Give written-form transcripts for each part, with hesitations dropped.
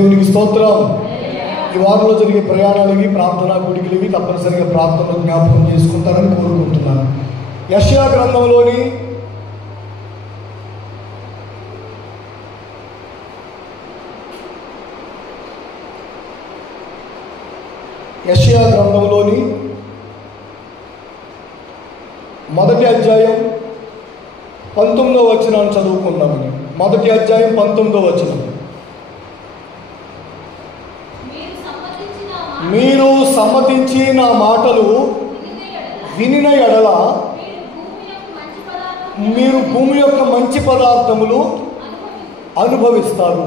దేవునికి స్తోత్రం. ఈ వారంలో జరిగే ప్రయాణాలవి, ప్రార్థనా కూడికలవి తప్పనిసరిగా ప్రార్థనలో జ్ఞాపకం చేసుకుంటారని కోరుకుంటున్నాను. యెషయా గ్రంథంలోని మొదటి అధ్యాయం 19వ వచనాన్ని చదువుకుందామని. మొదటి అధ్యాయం 19వ వచనం. మీరు సమ్మతించి నా మాటలు వినిన ఎడల మీరు భూమి యొక్క మంచి పదార్థములు అనుభవిస్తారు.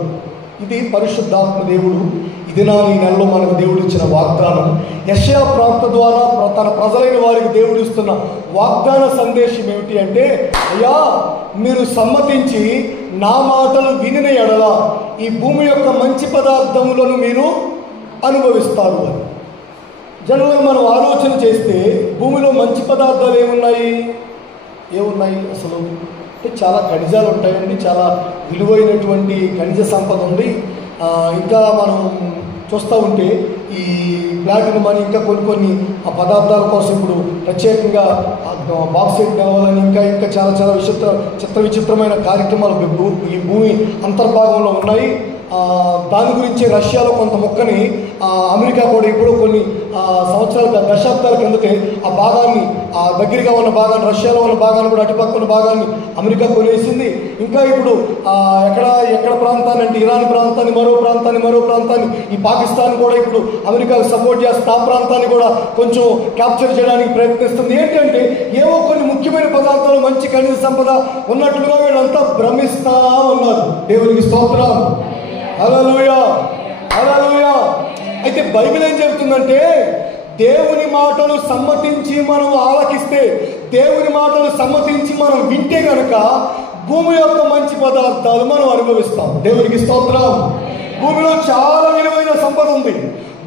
ఇది పరిశుద్ధాత్మ దేవుడు ఇది నా ఈ నెలలో మనకు దేవుడు ఇచ్చిన వాగ్దానం. యెషయా ప్రవక్త ద్వారా తన ప్రజలైన వారికి దేవుడు ఇస్తున్న వాగ్దాన సందేశం ఏమిటి అంటే, అయ్యా మీరు సమ్మతించి నా మాటలు వినిన ఎడల ఈ భూమి యొక్క మంచి పదార్థములను మీరు అనుభవిస్తారు అని. జనరల్గా మనం ఆలోచన చేస్తే భూమిలో మంచి పదార్థాలు ఏమున్నాయి అసలు అంటే చాలా ఖనిజాలు ఉంటాయండి. చాలా విలువైనటువంటి ఖనిజ సంపద ఉంది. ఇంకా మనం చూస్తూ ఉంటే ఈ ప్లాటినం అని ఇంకా కొన్ని ఆ పదార్థాల కోసం ఇప్పుడు ప్రత్యేకంగా బాక్సైట్ కావాలని ఇంకా చాలా చిత్ర విచిత్రమైన కార్యక్రమాలు ఈ భూమి అంతర్భాగంలో ఉన్నాయి. దాని గురించి రష్యాలో కొంత మొక్కని అమెరికా కూడా ఇప్పుడు కొన్ని దశాబ్దాల కిందటే ఆ భాగాన్ని, ఆ దగ్గరగా ఉన్న భాగాన్ని, రష్యాలో ఉన్న భాగాన్ని కూడా అటుపక్క ఉన్న భాగాన్ని అమెరికా కొనేసింది. ఇంకా ఇప్పుడు ఎక్కడ ప్రాంతాన్ని అంటే ఇరాన్ ప్రాంతాన్ని, మరో ప్రాంతాన్ని ఈ పాకిస్తాన్ కూడా ఇప్పుడు అమెరికాకు సపోర్ట్ చేస్తే ఆ ప్రాంతాన్ని కూడా కొంచెం క్యాప్చర్ చేయడానికి ప్రయత్నిస్తుంది. ఏంటంటే ఏవో కొన్ని ముఖ్యమైన పదార్థాలు, మంచి ఖనిజ సంపద ఉన్నట్లుగా వీళ్ళంతా భ్రమిస్తా ఉన్నారు. దేవునికి స్తోత్రం. హల్లెలూయా, హల్లెలూయా. అయితే బైబిల్ ఏం చెబుతుందంటే, దేవుని మాటలు సమ్మతించి మనం ఆలకిస్తే, దేవుని మాటలు సమ్మతించి మనం వింటే కనుక భూమి యొక్క మంచి పదార్థాలు మనం అనుభవిస్తాం. దేవునికి స్తోత్రం. భూమిలో చాలా విలువైన సంపద ఉంది.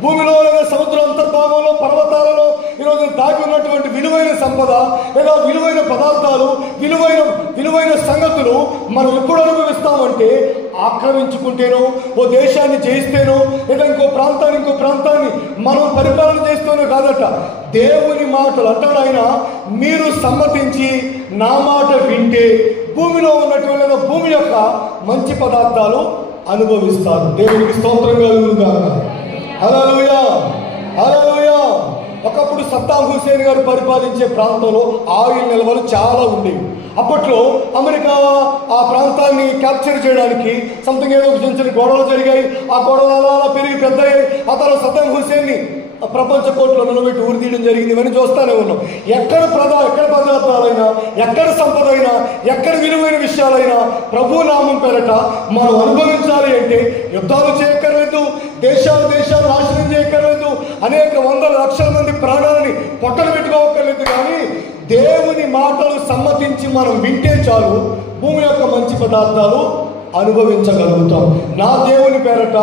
భూమిలో లేదా సముద్ర అంతర్భాగంలో, పర్వతాలలో ఈరోజు దాగి ఉన్నటువంటి విలువైన సంపద లేదా విలువైన పదార్థాలు, విలువైన సంగతులు మనం ఎప్పుడు అనుభవిస్తామంటే, ఆక్రమించుకుంటేనో, ఓ దేశాన్ని జయిస్తేనో, లేదా ఇంకో ప్రాంతాన్ని మనం పరిపాలన చేస్తూనే కాదట. దేవుని మాటలు అంటాడు ఆయన, మీరు సమ్మతించి నా మాట వింటే భూమిలో ఉన్నటువంటి లేదా భూమి యొక్క మంచి పదార్థాలు అనుభవిస్తారు. దేవునికి స్తోత్రం కలుగునుగాక. హల్లెలూయా, హల్లెలూయా. ఒకప్పుడు సద్దాం హుసేన్ గారు పరిపాలించే ప్రాంతంలో ఆయిల్ నిల్వలు చాలా ఉండేవి. అప్పట్లో అమెరికా ఆ ప్రాంతాన్ని క్యాప్చర్ చేయడానికి సంథింగ్ ఏదో చిన్న గొడవలు జరిగాయి. ఆ గొడవలు అలా పెరిగి పెద్దయ్యాయి. ఆ తర్వాత సద్దాం హుసేన్ని ప్రపంచ కోర్టులో నిలబెట్టి ఊరి తీయడం జరిగింది. ఇవన్నీ చూస్తూనే ఉన్నాం. ఎక్కడ పదార్థాలైనా, ఎక్కడ సంపద అయినా, ఎక్కడ విలువైన విషయాలైనా ప్రభు నామం పేరట మనం అనుభవించాలి అంటే యుద్ధాలు చేయక్కర్లేదు, దేశాలు నాశనం చేయక్కర్లేదు, అనేక వందల లక్షల మంది ప్రాణాలని పొట్టలు పెట్టుకోవక్కర్లేదు. కానీ దేవుని మాటలు సమ్మతించి మనం వింటే చాలు భూమి యొక్క మంచి పదార్థాలు అనుభవించగలుగుతాం. నా దేవుని పేరట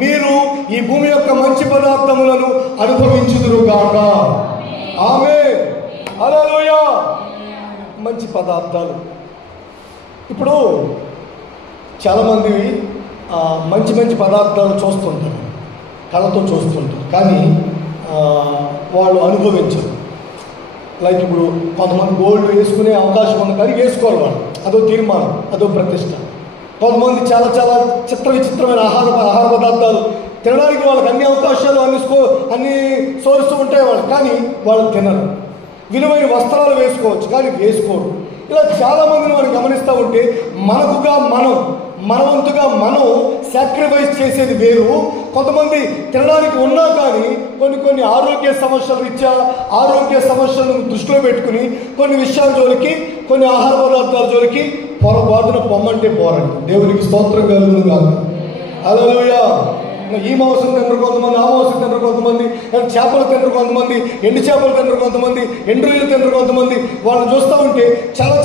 మీరు ఈ భూమి యొక్క మంచి పదార్థములను అనుభవించుదురుగాక. ఆమేన్, హల్లెలూయా. మంచి పదార్థాలు. ఇప్పుడు చాలామంది మంచి పదార్థాలు చూస్తుంటారు, కళ్ళతో చూస్తుంటారు, కానీ వాళ్ళు అనుభవించరు. లైక్ ఇప్పుడు కొంతమంది గోల్డ్ వేసుకునే అవకాశం ఉంది కానీ వేసుకోవాలి వాళ్ళు. అదో తీర్మానం, అదో ప్రతిష్ట. కొంతమంది చాలా విచిత్రమైన ఆహార పదార్థాలు తినడానికి వాళ్ళకి అన్ని అవకాశాలు అన్ని సోర్స్ ఉంటాయి వాళ్ళు, కానీ వాళ్ళు తినరు. విలువైన వస్త్రాలు వేసుకోవచ్చు కానీ వేసుకోరు. ఇలా చాలామందిని మనం గమనిస్తూ ఉంటే మనవంతుగా మనం సాక్రిఫైస్ చేసేది వేరు. కొంతమంది తినడానికి ఉన్నా కానీ కొన్ని ఆరోగ్య సమస్యలను దృష్టిలో పెట్టుకుని కొన్ని విషయాల జోలికి, కొన్ని ఆహార పదార్థాల జోలికి పొరపాటున పొమ్మంటే పోరండి. దేవునికి స్తోత్రం కలుగును గాక. హల్లెలూయా. ఈ మాంసం తినరు కొంతమంది, ఆ మాంసం తినరు కొంతమంది, చేపలు తినరు కొంతమంది, ఎండు చేపలు తినరు కొంతమంది, ఎండు రొయ్యలు తినరు కొంతమంది. వాళ్ళని చూస్తూ ఉంటే చాలా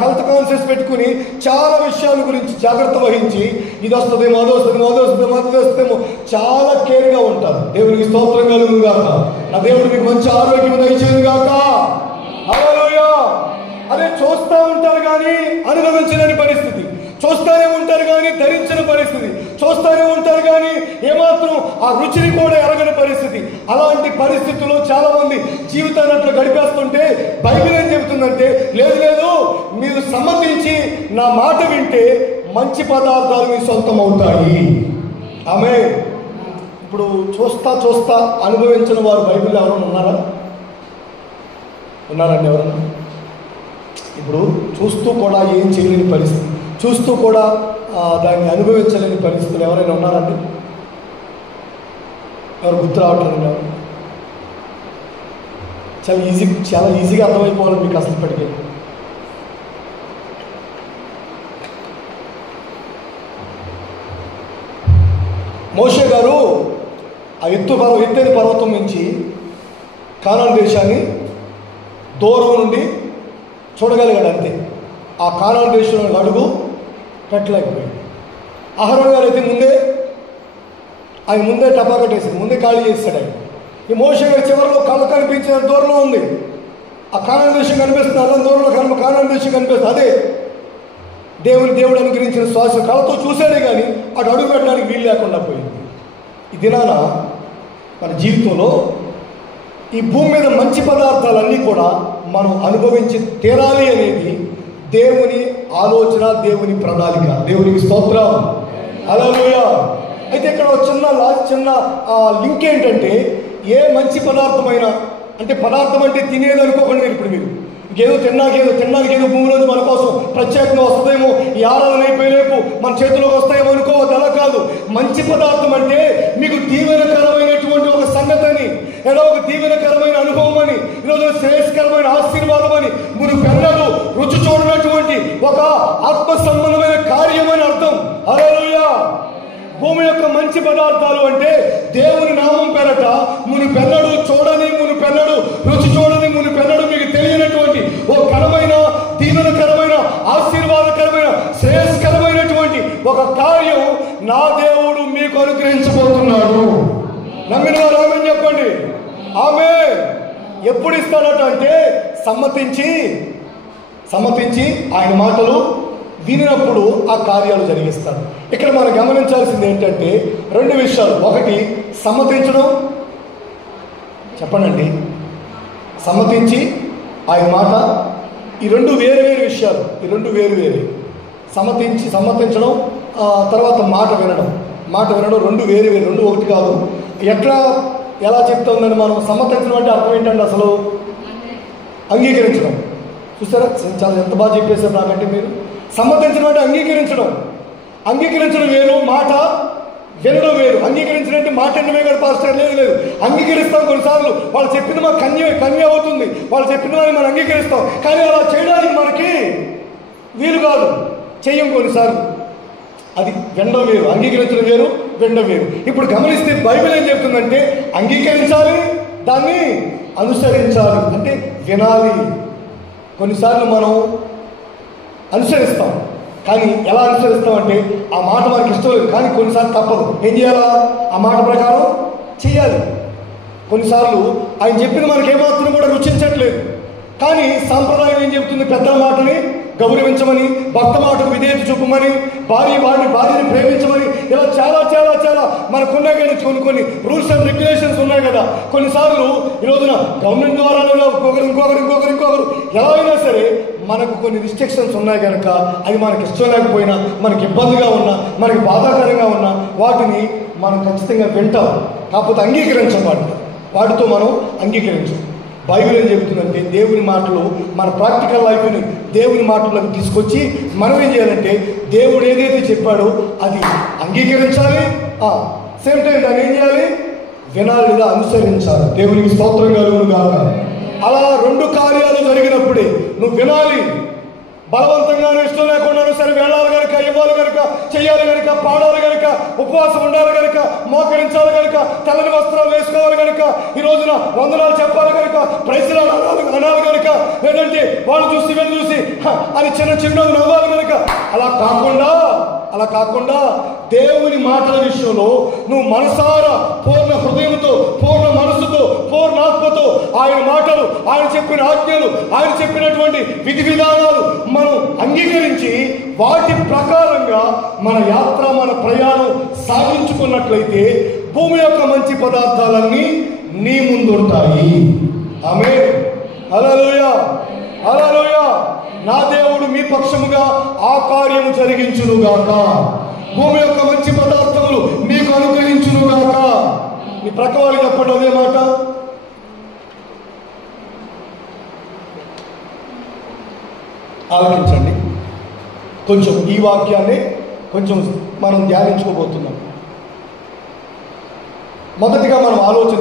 హెల్త్ కాన్షియస్ పెట్టుకుని చాలా విషయాల గురించి జాగ్రత్త వహించి ఇది వస్తుందేమో, అది వస్తుందేమో చాలా కేర్గా ఉంటారు. దేవునికి స్తోత్రం కలుగును గాక. నా దేవుడు మీకు మంచి ఆరోగ్యం దయచేయును గాక. హల్లెలూయా. అదే చూస్తూ ఉంటారు కానీ అనుభవించలేని పరిస్థితి, చూస్తూనే ఉంటారు కానీ ధరించిన పరిస్థితి, చూస్తూనే ఉంటారు కానీ ఏమాత్రం ఆ రుచిని కూడా ఎరగని పరిస్థితి. అలాంటి పరిస్థితుల్లో చాలా మంది జీవితాన్ని అట్లా గడిపేస్తుంటే బైబిల్ ఏం చెబుతుందంటే, లేదు లేదు, మీరు సమ్మతించి నా మాట వింటే మంచి పదార్థాలు మీ సొంతం అవుతాయి. ఆమె ఇప్పుడు చూస్తా చూస్తా అనుభవించిన వారు బైబిల్లో ఎవరైనా ఉన్నారా? ఉన్నారండి ఎవరన్నా? ఇప్పుడు చూస్తూ కూడా ఏం చేయలేని పరిస్థితి, చూస్తూ కూడా దాన్ని అనుభవించలేని పరిస్థితులు ఎవరైనా ఉన్నారండి? ఎవరు గుర్తు రావట్లేదు? చాలా ఈజీగా అర్థమైపోవాలి మీకు అసలు ఇప్పటికే. మోషే గారు ఆ ఎత్తైన పర్వతం నుంచి కానాను దేశాన్ని దూరం నుండి చూడగలిగాడు అంతే. ఆ కానాను దేశంలో అడుగు పెట్టలేకపోయాడు. అహరోన్ గారు అయితే ముందే టపా కట్టేసాడు, ముందే ఖాళీ చేస్తాడు ఆయన. ఈ మోషే గారి చివరిలో కళ్ళ కనిపించిన దూరంలో ఉంది ఆ కానాను దేశం కనిపిస్తుంది, అల్లం దూరంలో కానాను దేశం కనిపిస్తుంది. అదే దేవుడు అనుగ్రహించిన శ్వాస. కళ్ళతో చూశాడే కానీ అటు అడుగు పెట్టడానికి వీలు లేకుండా పోయింది. ఈ దినాన మన జీవితంలో ఈ భూమి మీద మంచి పదార్థాలన్నీ కూడా మనం అనుభవించి తీరాలి అనేది దేవుని ఆలోచన, దేవుని ప్రణాళిక. దేవునికి స్తోత్రం, హల్లెలూయా. అయితే ఇక్కడ చిన్న లింక్ ఏంటంటే, ఏ మంచి పదార్థమైనా, అంటే పదార్థం అంటే తినేది అనుకోకండి. ఇప్పుడు మీరు ఏదో తినడానికి ఏదో భూమిలోంచి మన కోసం ప్రత్యేకంగా వస్తుందేమో, ఈ ఆరాధన అయిపోయేపు మన చేతిలోకి వస్తాయేమో అనుకోవద్దు. అలా కాదు. మంచి పదార్థం అంటే మీకు దీవెనకరమైనటువంటి ఒక సంగతిని, ఏదో ఒక దీవెనకరమైన అనుభవం అని, ఈరోజు శ్రేయస్కరమైన ఆశీర్వాదం అని, మీరు పెన్నడు రుచి చూడనటువంటి ఒక ఆత్మ సంబంధమైన కార్యం అని అర్థం. హల్లెలూయా. భూమి యొక్క మంచి పదార్థాలు అంటే దేవుని నామం పేరట మునిపెన్నడు చూడని, మునిపెన్నడు రుచి చూడని, మునిపెన్నడు మీకు తెలియనటువంటి ఓ ఘనమైన, దీవెనకరమైన, ఆశీర్వాదకరమైన, శ్రేయస్కరమైనటువంటి ఒక కార్యం నా దేవుడు మీకు అనుగ్రహించబోతున్నాడు. నమ్మిన వారు ఆమేన్ చెప్పండి. ఆమె ఎప్పుడు ఇస్తాడట అంటే సమ్మతించి ఆయన మాటలు వినినప్పుడు ఆ కార్యాలు జరిగిస్తాడు. ఇక్కడ మనం గమనించాల్సింది ఏంటంటే 2 విషయాలు. ఒకటి సమ్మతించడం. చెప్పండి, సమ్మతించి ఆయన మాట. ఈ 2 వేరు విషయాలు. ఈ 2 వేరు. సమ్మతించడం, తర్వాత మాట వినడం 2 వేరు. 2 ఒకటి కాదు. ఎలా చెప్తుందని మనం సమ్మతించడం అంటే అర్థం ఏంటంటే అసలు అంగీకరించడం. చూసారా, చాలా ఎంత బాగా చెప్పేశారు నాకంటే మీరు. సమ్మతించడం అంటే అంగీకరించడం వేరు, మాట వినడం వేరు. అంగీకరించడం అంటే మాట వినమే కదా పాస్టర్, లేదు. అంగీకరిస్తాం కొన్నిసార్లు. వాళ్ళు చెప్పింది మాకు కన్య అవుతుంది, వాళ్ళు చెప్పిన వారిని మనం అంగీకరిస్తాం. కానీ అలా చేయడానికి మనకి వీలు కాదు, చెయ్యం కొన్నిసార్లు. అది వినడం వేరు, అంగీకరించడం వేరు, వినడం వేరు. ఇప్పుడు గమనిస్తే బైబిల్ ఏం చెప్తుందంటే అంగీకరించాలి, దాన్ని అనుసరించాలి. అంటే వినాలి. కొన్నిసార్లు మనం అనుసరిస్తాం, కానీ ఎలా అనుసరిస్తామంటే ఆ మాట మనకి ఇష్టం లేదు, కానీ కొన్నిసార్లు తప్పదు. ఏం చేయాలా? ఆ మాట ప్రకారం చేయాలి. కొన్నిసార్లు ఆయన చెప్పింది మనకి ఏమాత్రం కూడా రుచించట్లేదు, కానీ సాంప్రదాయం ఏం చెబుతుంది? పెద్దల మాటని గౌరవించమని, భర్త మాటకు విధేయత చూపమని, భార్యని ప్రేమించమని, ఇలా చాలా చాలా చాలా మనకున్నాయి. కానీ కొన్ని రూల్స్ అండ్ రెగ్యులేషన్స్ ఉన్నాయి కదా. కొన్నిసార్లు ఈ రోజున గవర్నమెంట్ ద్వారా ఇంకొకరు ఎలా అయినా సరే మనకు కొన్ని రిస్ట్రిక్షన్స్ ఉన్నాయి కనుక అది మనకి ఇష్టం లేకపోయినా, మనకి ఇబ్బందిగా ఉన్నా, మనకి బాధాకరంగా ఉన్నా వాటిని మనం ఖచ్చితంగా వింటాం. కాకపోతే అంగీకరించాం, వాటితో మనం అంగీకరించాం. బైబిల్ ఏం చెబుతుందంటే దేవుని మాటలు మన ప్రాక్టికల్ లైఫ్ని దేవుని మాటలకు తీసుకొచ్చి మనం ఏం చేయాలంటే దేవుడు ఏదైతే చెప్పాడో అది అంగీకరించాలి. సేమ్ టైం దాన్ని ఏం చేయాలి? వినాలి, లేదా అనుసరించాలి. దేవునికి స్తోత్రం కలుగును గాక. అలా 2 కార్యాలు జరిగినప్పుడే నువ్వు వినాలి. బలవంతంగానే ఇష్టం లేకుండా సరే వెళ్ళాలి కనుక, ఇవ్వాలి కనుక, చెయ్యాలి కనుక, పాడాలి కనుక, ఉపవాసం ఉండాలి కనుక, మోకరించాలి కనుక, తెల్లని వస్త్రాలు వేసుకోవాలి కనుక, ఈ రోజున వందనాలు చెప్పాలి కనుక, ప్రైజ్లు అనాలి కనుక, లేదంటే వాళ్ళు చూసి వీళ్ళు చూసి అని చిన్న నవ్వాలి కనుక, అలా కాకుండా దేవుని మాటల విషయంలో నువ్వు మనసారా పూర్ణ హృదయంతో, పూర్ణ మనసుతో, పూర్ణ ఆత్మతో ఆయన మాటలు, ఆయన చెప్పిన ఆజ్ఞలు, ఆయన చెప్పినటువంటి విధి విధానాలు మనం అంగీకరించి వాటి ప్రకారంగా మన యాత్ర, మన ప్రయాణం సాగించుకున్నట్లయితే భూమి యొక్క మంచి పదార్థాలన్నీ నీ ముందుంటాయి. ఆమేన్. హల్లెలూయా, హల్లెలూయా. నా దేవుడు మీ పక్షముగా ఆ కార్యము జరిగించునుగాక. భూమి యొక్క మంచి పదార్థములు మీకు అనుగ్రహించునుగాక. మీ ప్రక్క వాళ్ళు చెప్పండి అదే మాట. ఆలోచించండి. కొంచెం ఈ వాక్యాన్ని కొంచెం మనం ధ్యానించుకోబోతున్నాం. మొదటిగా మనం ఆలోచన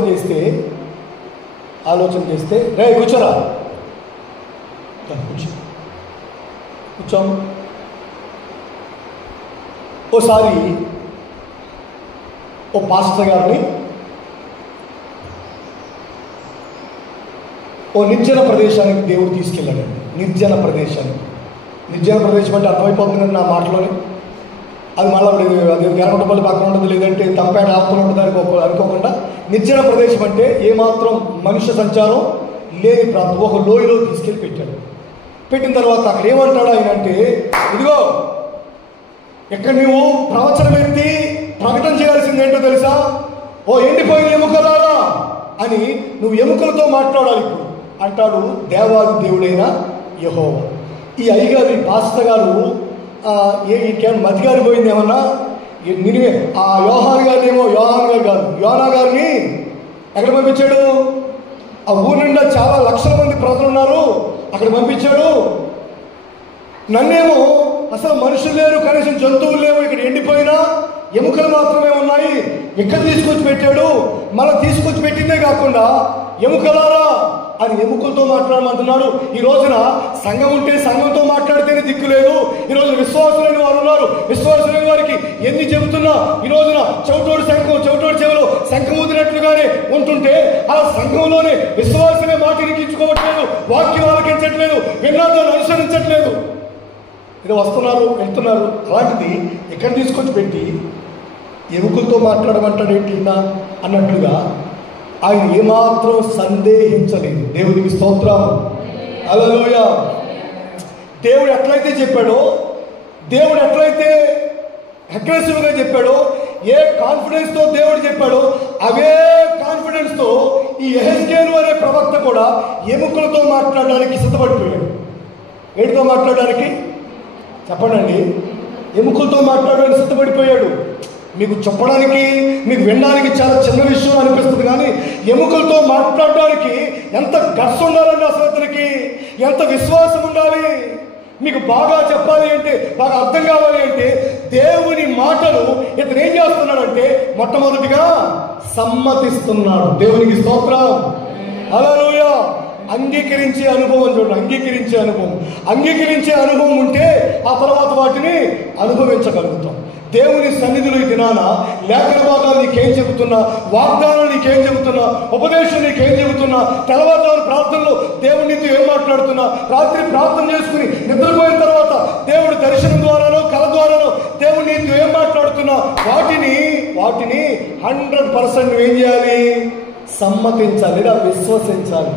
చేస్తే రే కూర్చోరా, కూర్చోం. ఓసారి ఓ పాస్టర్ గారిని ఓ నిర్జన ప్రదేశానికి దేవుడు తీసుకెళ్ళాడండి. నిర్జన ప్రదేశం అంటే అర్థమైపోతుందండి నా మాటలోనే. అది మళ్ళీ అది గెలగొట్టపల్లి పక్కన ఉంటుంది, లేదంటే తంపేట ఆపుతూ ఉంటుంది అనుకోకుండా. నిర్జన ప్రదేశం అంటే ఏమాత్రం మనుష్య సంచారం లేని ప్రాంతం. ఒక లోయలో తీసుకెళ్ళి పెట్టాడు. పెట్టిన తర్వాత అక్కడ ఏమంటాడు ఆయన అంటే, ఇదిగో ఇక్కడ నువ్వు ప్రవచనం ఎత్తి ప్రకటన చేయాల్సింది ఏంటో తెలుసా? ఓ ఎండిపోయిన ఎముకలారా అని నువ్వు ఎముకలతో మాట్లాడాలి ఇప్పుడు అంటాడు దేవాది దేవుడైన యెహోవా. ఈ అయ్యగారు, ఈ పాస్టర్ గారు మతి గారి పోయింది ఏమన్నా. నినివే ఆ యోహాన్ గారిని ఎక్కడ పంపించాడు? ఆ ఊరి నిండా చాలా లక్షల మంది ప్రజలు ఉన్నారు, అక్కడ పంపించాడు. నన్నేమో అసలు మనుషులు లేరు, కనీసం జంతువులు లేవు, ఇక్కడ ఎండిపోయినా ఎముకలు మాత్రమే ఉన్నాయి, ఇక్కడ తీసుకొచ్చి పెట్టాడు. మళ్ళీ తీసుకొచ్చి పెట్టిందే కాకుండా ఎముకలారా అని ఎముకలతో మాట్లాడమంటున్నాడు. ఈ రోజున సంఘం ఉంటే సంఘంతో మాట్లాడితేనే దిక్కు లేదు. ఈ రోజు విశ్వాసులైన వారు ఉన్నారు. విశ్వాసులైన వారికి ఎన్ని చెబుతున్నా ఈ రోజున చెవిటోడు చెవులు శంఖం ఊదినట్లుగానే ఉంటుంటే ఆ సంఘంలోనే విశ్వాసమే మాట ఇరికించుకోవట్లేదు, వాక్యం ఆలకించట్లేదు, విన్నాదాన్ని అనుసరించట్లేదు. ఇది వస్తున్నారు వెళ్తున్నారు. అలాంటిది ఎక్కడ తీసుకొచ్చి పెట్టి ఎముకలతో మాట్లాడమంటాడేంటి అన్నట్లుగా ఆయన ఏమాత్రం సందేహించలేదు. దేవునికి స్తోత్రం, హల్లెలూయా. దేవుడు ఎట్లయితే చెప్పాడో, దేవుడు ఎట్లయితే అగ్రెసివ్గా చెప్పాడో, ఏ కాన్ఫిడెన్స్తో దేవుడు చెప్పాడో అవే కాన్ఫిడెన్స్తో ఈ యెహెజ్కేలు అనే ప్రవక్త కూడా ఎముకలతో మాట్లాడడానికి సిద్ధపడిపోయాడు. ఏటితో మాట్లాడడానికి చెప్పండి, ఎముకలతో మాట్లాడడానికి సిద్ధపడిపోయాడు. మీకు చెప్పడానికి, మీకు వినడానికి చాలా చిన్న విషయం అనిపిస్తుంది, కానీ ఎముకలతో మాట్లాడడానికి ఎంత గట్స్ ఉండాలండి, అసలు అతనికి ఎంత విశ్వాసం ఉండాలి. మీకు బాగా చెప్పాలి అంటే, బాగా అర్థం కావాలి అంటే దేవుని మాటలు ఇతను ఏం చేస్తున్నాడంటే మొట్టమొదటిగా సమ్మతిస్తున్నాడు. దేవునికి స్తోత్రం, హల్లెలూయా. అంగీకరించే అనుభవం చూడండి, అంగీకరించే అనుభవం ఉంటే ఆ తర్వాత వాటిని అనుభవించగలుగుతాం. దేవుని సన్నిధిలో ఈ దినాన లేఖన భాగాలు నీకేం చెబుతున్నా, వాగ్దానాలు నీకేం చెబుతున్నా, ఉపదేశం నీకేం చెబుతున్నా, తెల్లవారుజామున ప్రార్థనలో దేవుడి నీతో ఏం మాట్లాడుతున్నా, రాత్రి ప్రార్థన చేసుకుని నిద్రపోయిన తర్వాత దేవుడి దర్శనం ద్వారానో కళ ద్వారానో దేవుడి నీతో ఏం మాట్లాడుతున్నా వాటిని 100% ఏం చేయాలి? సమ్మతించాలి, లేదా విశ్వసించాలి.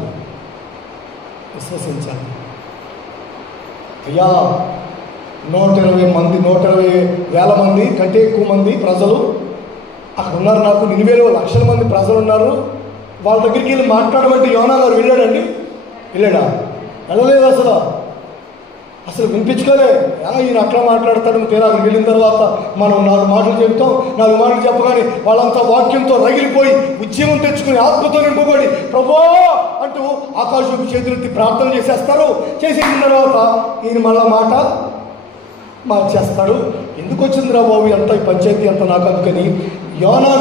అయ్యా 120,000 మంది కంటే ఎక్కువ మంది ప్రజలు అక్కడ ఉన్నారు. నాకు నినివేలో లక్షల మంది ప్రజలు ఉన్నారు. వాళ్ళ దగ్గరికి వెళ్ళి మాట్లాడమంటే యోనా గారు వెళ్ళాడండి? వెళ్ళాడా? వెళ్ళలేదు. అసలు వినిపించుకోలే. ఈయన అట్లా మాట్లాడతాడు. తీరా అక్కడికి వెళ్ళిన తర్వాత మనం 4 మాటలు చెబుతాం. 4 మాటలు చెప్పగానే వాళ్ళంతా వాక్యంతో రగిలిపోయి ఉద్యమం తెచ్చుకుని ఆత్మతో నింపబడి ప్రభువా అంటూ ఆకాశపు చేతులెత్తి ప్రార్థన చేసేస్తారు. చేసేసిన తర్వాత ఈయన మళ్ళా మాట మార్చేస్తాడు. ఎందుకు వచ్చిందిరా బాబు అంత ఈ పంచాయతీ అంతా నాకు అందుకని యోనా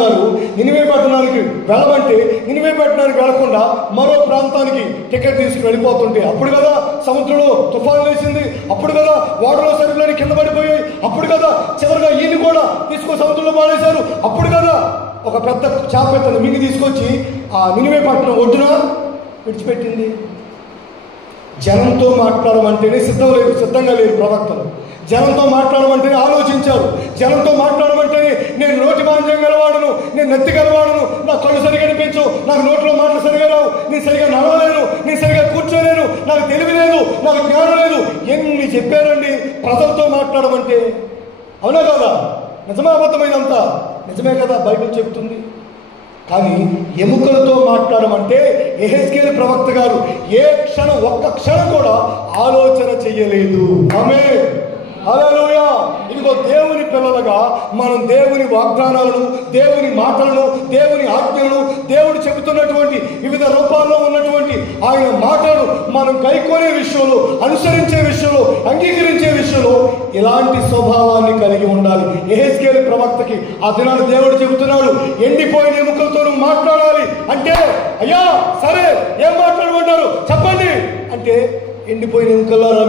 గారు నినివే పట్టణానికి వెళ్ళమంటే నినివే పట్టణానికి వెళ్లకుండా మరో ప్రాంతానికి టికెట్ తీసుకుని వెళ్ళిపోతుంటే అప్పుడు కదా సముద్రంలో తుఫాను వేసింది, అప్పుడు కదా వాడలో సరుకులని కింద పడిపోయాయి, అప్పుడు కదా చివరిగా ఈయన కూడా తీసుకొని సముద్రంలో పాడేశారు, అప్పుడు కదా ఒక పెద్ద చేప మింగి తీసుకొచ్చి ఆ నినివే పట్టణం ఒడ్డున విడిచిపెట్టింది. జనంతో మాట్లాడమంటేనే సిద్ధంగా లేరు ప్రవక్తలు. జనంతో మాట్లాడమంటేనే ఆలోచించారు. జనంతో మాట్లాడమంటేనే నేను నోటి మాంద్యం గలవాడను, నేను నెత్తి గలవాడను, నా కళ్ళు సరిగా అనిపించు, నాకు నోట్లో మాటలు సరిగా రావు, నేను సరిగా నడవలేను, నేను సరిగా కూర్చోలేను, నాకు తెలివి లేదు, నాకు జ్ఞానం లేదు, ఎన్ని చెప్పారండి ప్రజలతో మాట్లాడమంటే. అవునా కదా? నిజమే అబద్ధమైనంతా నిజమే కదా బైబిల్ చెప్తుంది. కానీ ఎముకలతో మాట్లాడమంటే యెహెజ్కేలు ప్రవక్త గారు ఒక్క క్షణం కూడా ఆలోచన చెయ్యలేదు. ఆమేన్, హల్లెలూయా. ఇదిగో దేవుని పిల్లలుగా మనం దేవుని వాగ్దానాలను, దేవుని మాటలను, దేవుని ఆజ్ఞలను, దేవుడు చెబుతున్నటువంటి వివిధ రూపాల్లో ఉన్నటువంటి ఆయన మాటలను మనం కైకొనే విషయంలో, అనుసరించే విషయంలో, అంగీకరించే విషయంలో ఇలాంటి స్వభావాన్ని కలిగి ఉండాలి. యెహెజ్కేలు ప్రవక్తకి ఆ దినాన్ని దేవుడు చెబుతున్నాడు, ఎండిపోయిన ఎముకలతో నువ్వు మాట్లాడాలి అంటే, అయ్యా సరే ఏం మాట్లాడమంటారు చెప్పండి అంటే, ఎండిపోయిన ఎముకలారా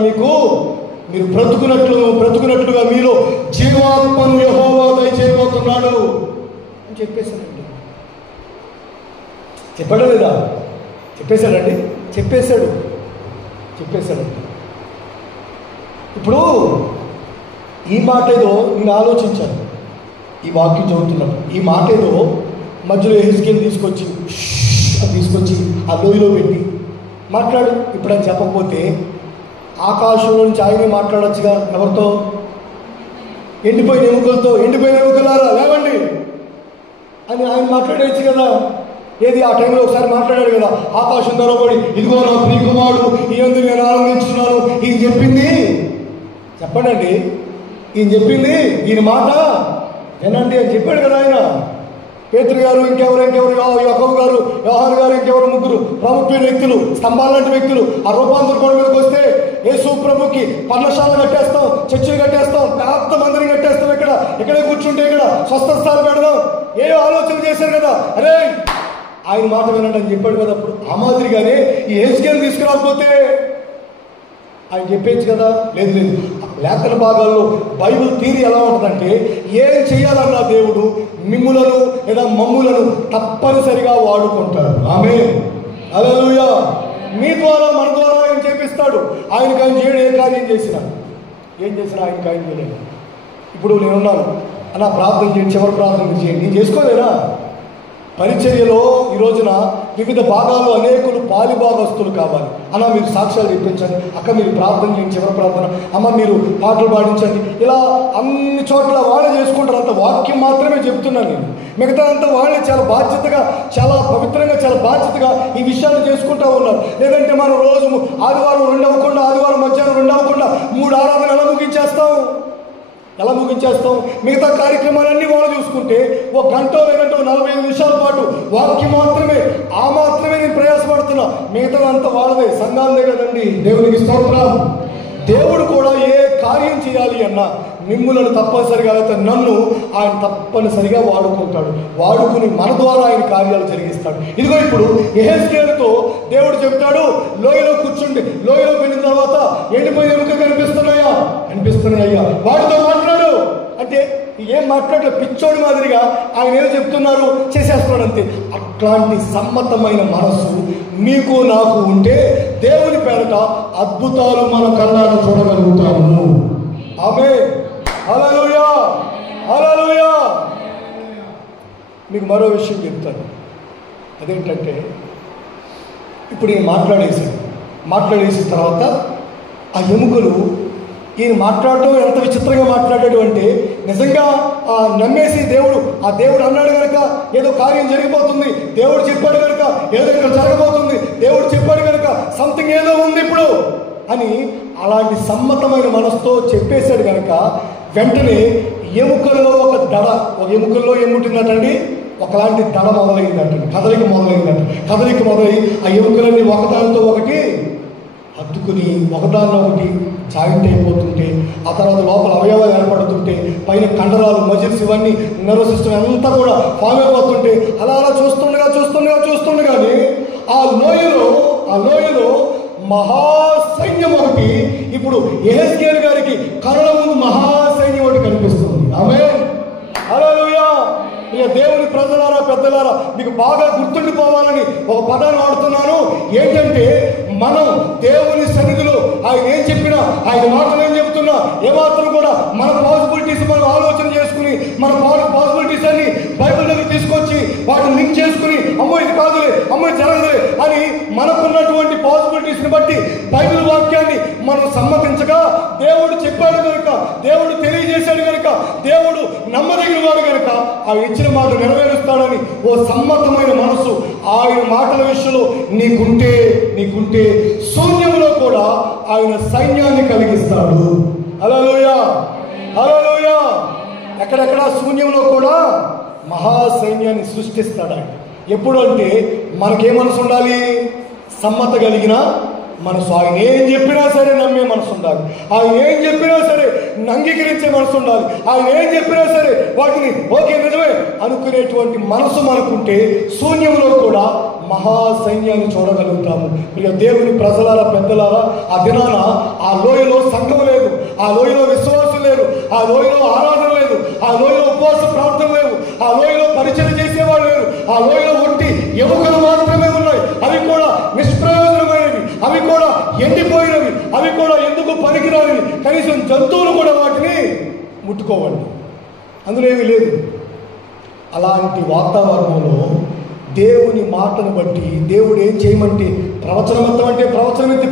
మీరు బ్రతుకున్నట్లుగా మీలో జీవాత్మను యెహోవా దయచేయబోతున్నాడు అని చెప్పేశాడండి. చెప్పాడా లేదా? చెప్పేశాడండి. చెప్పేశాడండి. ఇప్పుడు ఈ మాట ఏదో నేను ఆలోచించాను, ఈ వాక్యం చదువుతున్నాను. ఈ మాట ఏదో మధ్యలో యెహెజ్కేలు తీసుకొచ్చి ఆ లోయలో పెట్టి మాట్లాడు ఇప్పుడు అని చెప్పకపోతే ఆకాశంలో నుంచి ఆయనే మాట్లాడొచ్చుగా. ఎవరితో? ఎండిపోయిన ఎముకలారా లేవండి అని ఆయన మాట్లాడేచ్చు కదా. ఏది ఆ టైంలో ఒకసారి మాట్లాడాడు కదా, ఆకాశం తెరవబడి ఇదిగో నా ప్రియకుమారుడు ఈయందు నేను ఆనందించున్నాను. ఈయన చెప్పింది చెప్పండి, ఈయన చెప్పింది ఈయన మాట వినండి అని చెప్పాడు కదా ఆయన. పేతురు గారు ఇంకెవరు యాకోబు గారు, యోహాను గారు, ఇంకెవరు ముగ్గురు ప్రముఖమైన వ్యక్తులు, స్తంభాలు లాంటి వ్యక్తులు ఆ రూపాంతర కొండ మీదకి వస్తే యేసు ప్రభుకి పర్ణశాల కట్టేస్తాం, చర్చిలు కట్టేస్తాం, పెద్ద మందిరం కట్టేస్తాం, ఇక్కడే కూర్చుంటే ఇక్కడ స్వస్థ స్థానం పెడదాం ఏ ఆలోచన చేశారు కదా. అరే ఆయన మాట వినండి అని చెప్పాడు కదా. అప్పుడు ఆ మాదిరిగానే ఈ యెహెజ్కేలు తీసుకురాకపోతే ఆయన చెప్పేచ్చు కదా. లేదు లేఖన భాగాల్లో బైబిల్ థియరీ ఎలా ఉంటుందంటే, ఏం చేయాలన్నా దేవుడు మిమ్ములను లేదా మమ్ములను తప్పనిసరిగా వాడుకుంటాడు. ఆమేన్, హల్లెలూయా. మీ ద్వారా మన ద్వారా ఆయన చేపిస్తాడు. ఆయనకు ఆయన చేయడు. ఏ కార్యం చేసినా ఆయనకు ఆయన చేయలేదు. ఇప్పుడు నేనున్నాను అలా ప్రార్థన చేయండి, చివరి ప్రార్థన చేయండి, నేను చేసుకోలేనా? పరిచర్యలో ఈ రోజున వివిధ భాగాలు అనేకులు పాలిభాగస్తులు కావాలి. అన్న మీరు సాక్ష్యాలు చెప్పించండి, అక్క మీరు ప్రార్థన చేయండి, చివరి ప్రార్థన, అమ్మ మీరు పాటలు పాడించండి. ఇలా అన్ని చోట్ల వాళ్ళే చేసుకుంటారు. అంత వాక్యం మాత్రమే చెప్తున్నాను నేను. మిగతా అంతా వాళ్ళే చాలా బాధ్యతగా, చాలా పవిత్రంగా, చాలా బాధ్యతగా ఈ విషయాలు చేసుకుంటూ ఉన్నారు. లేదంటే మనం రోజు ఆదివారం 2 అవ్వకుండా, ఆదివారం మధ్యాహ్నం 2 అవ్వకుండా 3 ఆరాధన ఎలా ముగించేస్తాం? మిగతా కార్యక్రమాలన్నీ వాళ్ళు చూసుకుంటే 1 గంట లేదంటే 45 నిమిషాల పాటు వాక్యం మాత్రమే నేను ప్రయాసపడుతున్నా. మిగతా అంతా వాళ్ళదే, సంఘాలదే కదండి. దేవునికి స్తోత్రం. దేవుడు కూడా ఏ కార్యం చేయాలి అన్నా మిమ్ములను తప్పనిసరిగా, నన్ను ఆయన తప్పనిసరిగా వాడుకుంటాడు. వాడుకుని మన ద్వారా ఆయన కార్యాలు జరిగిస్తాడు. ఇదిగో ఇప్పుడు యెహెజ్కేలుతో దేవుడు చెప్తాడు, లోయలో కూర్చుండి, లోయలోకి వెళ్ళిన తర్వాత ఎండిపోయిన ఎముక కనిపిస్తున్నాయ్యా వాడితో మాట్లాడు అంటే ఏం మాట్లాడలే, పిచ్చోడి మాదిరిగా ఆయన ఏదో చెప్తున్నారు చేసేస్తున్నాడు అంతే. అట్లాంటి సమ్మతమైన మనస్సు మీకు నాకు ఉంటే దేవుని పేరట అద్భుతాలు మన కళ్ళారా చూడగలుగుతాము. ఆమేన్, హల్లెలూయా, హల్లెలూయా. మీకు మరో విషయం చెప్తాను. అదేంటంటే ఇప్పుడు ఈయన మాట్లాడేసిన తర్వాత ఆ ఎముకలు ఈయన మాట్లాడటం ఎంత విచిత్రంగా మాట్లాడాడు అంటే, నిజంగా నమ్మేసి ఆ దేవుడు అన్నాడు కనుక ఏదో కార్యం జరిగిపోతుంది, దేవుడు చెప్పాడు కనుక ఏదో ఇక్కడ జరగబోతుంది, దేవుడు చెప్పాడు కనుక సంథింగ్ ఏదో ఉంది ఇప్పుడు అని అలాంటి సమ్మతమైన మనసుతో చెప్పేశాడు కనుక వెంటనే ఎముకల్లో ఒక ఎముకల్లో ఏముంటుందటండి, ఒకలాంటి దడ మొదలైందంటండి, కదలిక మొదలై ఆ ఎముకలన్నీ ఒకదానితో ఒకటి హత్తుకుని ఒకదానిలో ఒకటి జాయింట్ అయిపోతుంటే, ఆ తర్వాత లోపల అవయవాలు ఏర్పడుతుంటే, పైన కండరాలు, మజిల్స్ ఇవన్నీ నర్వస్ సిస్టమ్ అంతా కూడా ఫామ్ అయిపోతుంటే, అలా చూస్తుండగానే ఆ లోయలో మహాసైన్యం ఒకటి ఇప్పుడు యెహెజ్కేలు గారికి కళ్ళ ముందు మహాసైన్యం ఒకటి కనిపిస్తుంది. ఆమేన్, హల్లెలూయా. ఇక దేవుని ప్రజలారా, పెద్దలారా, మీకు బాగా గుర్తుండిపోవాలని ఒక పదాన్ని వాడుతున్నాను. ఏంటంటే మనం దేవుని సన్నిధిలో ఆయన ఏం చెప్పినా, ఆయన మాటలు ఏం చెప్తున్నా ఏమాత్రం కూడా మన పాసిబిలిటీస్ మనం ఆలోచన చేసుకుని మన పాసిబిలిటీస్ అన్ని బైబిల్ దగ్గర తీసుకొచ్చి వాటిని లింక్ చేసుకుని, అమ్మో ఇది కాదులే, అమ్మో ఇది జరగదులే అని మనకున్నటువంటి పాసిబిలిటీస్ని బట్టి బైబిల్ వాక్యాన్ని మనం సమ్మతించగా, దేవుడు చెప్పాడు కనుక, దేవుడు తెలియజేశాడు కనుక, దేవుడు నమ్మదగిన వాడు కనుక ఆ ఇచ్చిన మాట నెరవేరుస్తాడని ఓ సమ్మతమైన మనసు ఆయన మాటల విషయంలో నీకుంటే శూన్యంలో కూడా ఆయన సైన్యాన్ని కలిగిస్తాడు. హల్లెలూయా, హల్లెలూయా. ఎక్కడెక్కడ శూన్యంలో కూడా మహాసైన్యాన్ని సృష్టిస్తాడు ఆయన. ఎప్పుడు అంటే మనకే మనసు ఉండాలి, సమ్మత కలిగిన మనసు. ఆయన ఏం చెప్పినా సరే నమ్మే మనసు ఉండాలి, ఆయన ఏం చెప్పినా సరే అంగీకరించే మనసు ఉండాలి, ఆయన ఏం చెప్పినా సరే వాటిని ఓకే నిజమే అనుకునేటువంటి మనసు మనకుంటే శూన్యంలో కూడా మహాసైన్యాన్ని చూడగలుగుతాము. ఇక దేవుని ప్రజలారా, పెద్దలారా, ఆ దినాన ఆ లోయలో సంఘం లేదు, ఆ లోయలో విశ్వాసం లేదు, ఆ లోయలో ఆరాధన లేదు, ఆ లోయలో ఉపవాస ప్రార్థన లేవు, ఆ లోయలో పరిచయం చేసేవాళ్ళు లేరు, ఆ లోయలో ఒట్టి ఎముకలు మాత్రమే ఉన్నాయి. అవి కూడా నిష్ప్రయోజనమైనవి, అవి కూడా ఎండిపోయినవి, అవి కూడా ఎందుకు పనికిరానివి. కనీసం జంతువులు కూడా వాటిని ముట్టుకోవాలి, అందులో ఏమీ లేదు. అలాంటి వాతావరణంలో దేవుని మాటను బట్టి దేవుడు ఏం చేయమంటే ప్రవచనమంటే ప్రవచనమెత్తి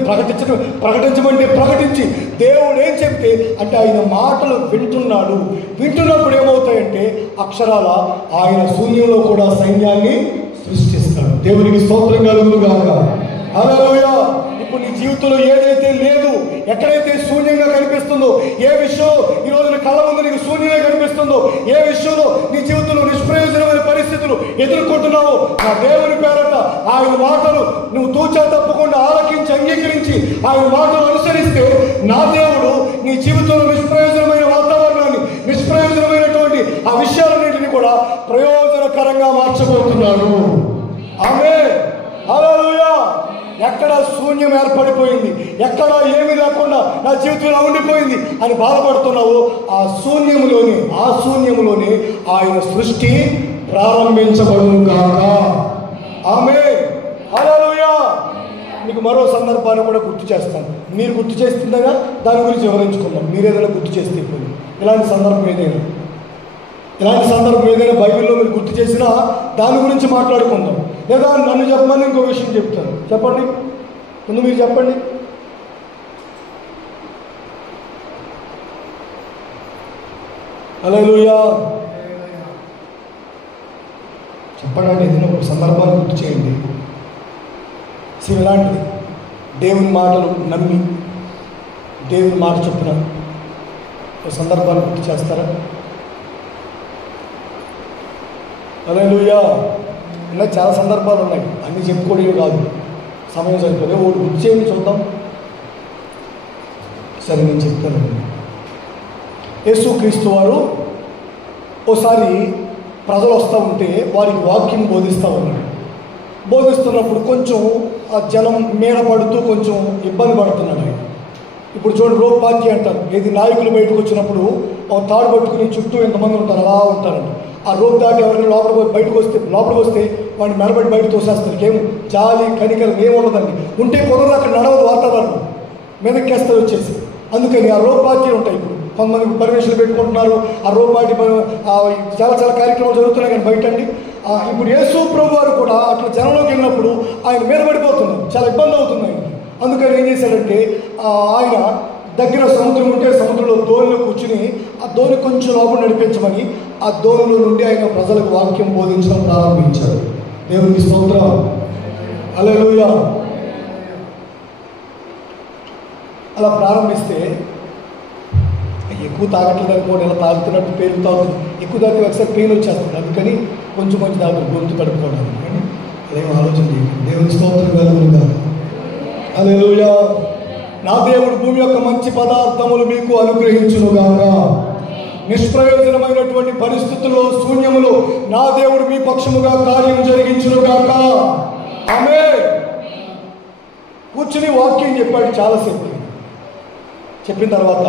ప్రకటించమంటే ప్రకటించి దేవుడు ఏం చెప్తే అంటే ఆయన మాటలు వింటున్నాడు. వింటున్నప్పుడు ఏమవుతాయంటే అక్షరాల ఆయన శూన్యంలో కూడా సైన్యాన్ని సృష్టిస్తాడు. దేవునికి స్తోత్రం కలుగును గాక. హల్లెలూయా. ఇప్పుడు నీ జీవితంలో ఏదైతే లేదు, ఎక్కడైతే శూన్యంగా కనిపిస్తుందో, ఏ విషయం ఈరోజు నీ కళ్ళ ముందు నీకు శూన్యంగా కనిపిస్తుందో, ఏ విషయంలో నీ జీవితంలో నిష్ప్రయోజనమైన పరిస్థితులు ఎదుర్కొంటున్నావో, నా దేవుని పేరట ఆయన మాటలు నువ్వు తూచా తప్పకుండా ఆలకించి అంగీకరించి ఆయన మాటలు అనుసరిస్తే నా దేవుడు నీ జీవితంలో నిష్ప్రయోజనమైన వాతావరణాన్ని, నిష్ప్రయోజనమైనటువంటి ఆ విషయాలన్నింటినీ కూడా ప్రయోజనకరంగా మార్చబోతున్నాడు. ఆమేన్, హల్లెలూయా. ఎక్కడ శూన్యం ఏర్పడిపోయింది, ఎక్కడ ఏమీ లేకుండా నా జీవితంలో ఉండిపోయింది అని బాధపడుతున్నావో ఆ శూన్యములోనే ఆయన సృష్టి ప్రారంభించబడును గాక. ఆమేన్, హల్లెలూయా. మీకు మరో సందర్భాన్ని కూడా గుర్తు చేస్తాను. మీరు గుర్తు చేస్తుండగా దాని గురించి వివరించుకుందాం. మీరు ఏదైనా గుర్తు చేస్తే ఇప్పుడు ఇలాంటి సందర్భం ఏదైనా బైబిల్లో మీరు గుర్తు చేసినా దాని గురించి మాట్లాడుకుందాం. లేదా నన్ను చెప్పమని ఇంకో విషయం చెప్తాను. చెప్పండి, ముందు మీరు చెప్పండి. హల్లెలూయా. చెప్పండి అంటే ఏదైనా ఒక సందర్భాన్ని గుర్తు చేయండి. ఇలాంటిది దేవుని మాటలు నమ్మి దేవుని మాట చొప్పున ఒక సందర్భాన్ని గుర్తు చేస్తారా? హల్లెలూయా. ఇలా చాలా సందర్భాలు ఉన్నాయి, అన్నీ చెప్పుకోవడం కాదు, సమయం సరిపోతే ఒకటి గుర్తు చేయండి చూద్దాం. సరే నేను చెప్తానండి. యేసుక్రీస్తు వారు ఓసారి ప్రజలు వస్తూ ఉంటే వారికి వాక్యం బోధిస్తూ ఉన్నాడు. బోధిస్తున్నప్పుడు కొంచెం ఆ జనం మీద పడుతూ కొంచెం ఇబ్బంది పడుతున్నాడు ఆయన. ఇప్పుడు చూడండి, రోప్ పార్టీ అంటారు. ఏది నాయకులు బయటకు వచ్చినప్పుడు ఒక తాడు పట్టుకుని చుట్టూ ఎంతమంది ఉంటారు, అలా ఉంటారండి. ఆ రోప్ దాటి ఎవరైనా బయటకు వస్తే వాడిని మెడబడి బయట తోసేస్తారు. ఏం జాలి కనికరం ఏముండదండి. ఉంటే కుదరదు, అక్కడ నడవదు, వాతావరణం మెదక్కేస్తారు వచ్చేసి. అందుకని ఆ రోప్ పార్టీలు ఉంటాయి. ఇప్పుడు కొంతమంది పర్మిషన్లు పెట్టుకుంటున్నారు, ఆ రోప్ పార్టీ చాలా కార్యక్రమాలు జరుగుతున్నాయి. కానీ బయట అండి ఇప్పుడు యేసు ప్రభు వారు కూడా అట్లా జనంలోకి వెళ్ళినప్పుడు ఆయన మీద పడిపోతున్నారు, చాలా ఇబ్బంది అవుతుంది ఆయన. అందుకని ఏం చేశాడంటే ఆయన దగ్గర సముద్రం ఉంటే సముద్రంలో దోణిలో కూర్చుని ఆ దోణి కొంచెం లోపల నడిపించమని ఆ దోణిలో నుండి ఆయన ప్రజలకు వాక్యం బోధించడం ప్రారంభించారు. దేవునికి స్తోత్రం, హల్లెలూయా. అలా ప్రారంభిస్తే ఎక్కువ తాగట్లేదు అనుకోండి, ఇలా తాగుతున్నట్టు పేరు తాగుతుంది. ఎక్కువ తాగితే ఒకసారి పెయిన్ వచ్చేస్తుంది. అందుకని కొంచెం తాగుతుంది, గొంతు కడుక్కోవడం. కానీ అదేం ఆలోచన చేయండి. దేవుని స్తోత్రం కలుగును. హల్లెలూయా. నా దేవుడు భూమి యొక్క మంచి పదార్థములు మీకు అనుగ్రహించునుగాక. నిష్ప్రయోజనమైనటువంటి పరిస్థితుల్లో, శూన్యములో నా దేవుడు మీ పక్షముగా కార్యం జరిగించునుగాక. ఆమేన్. కూర్చుని వాక్యం చెప్పాడు చాలాసేపు. చెప్పిన తర్వాత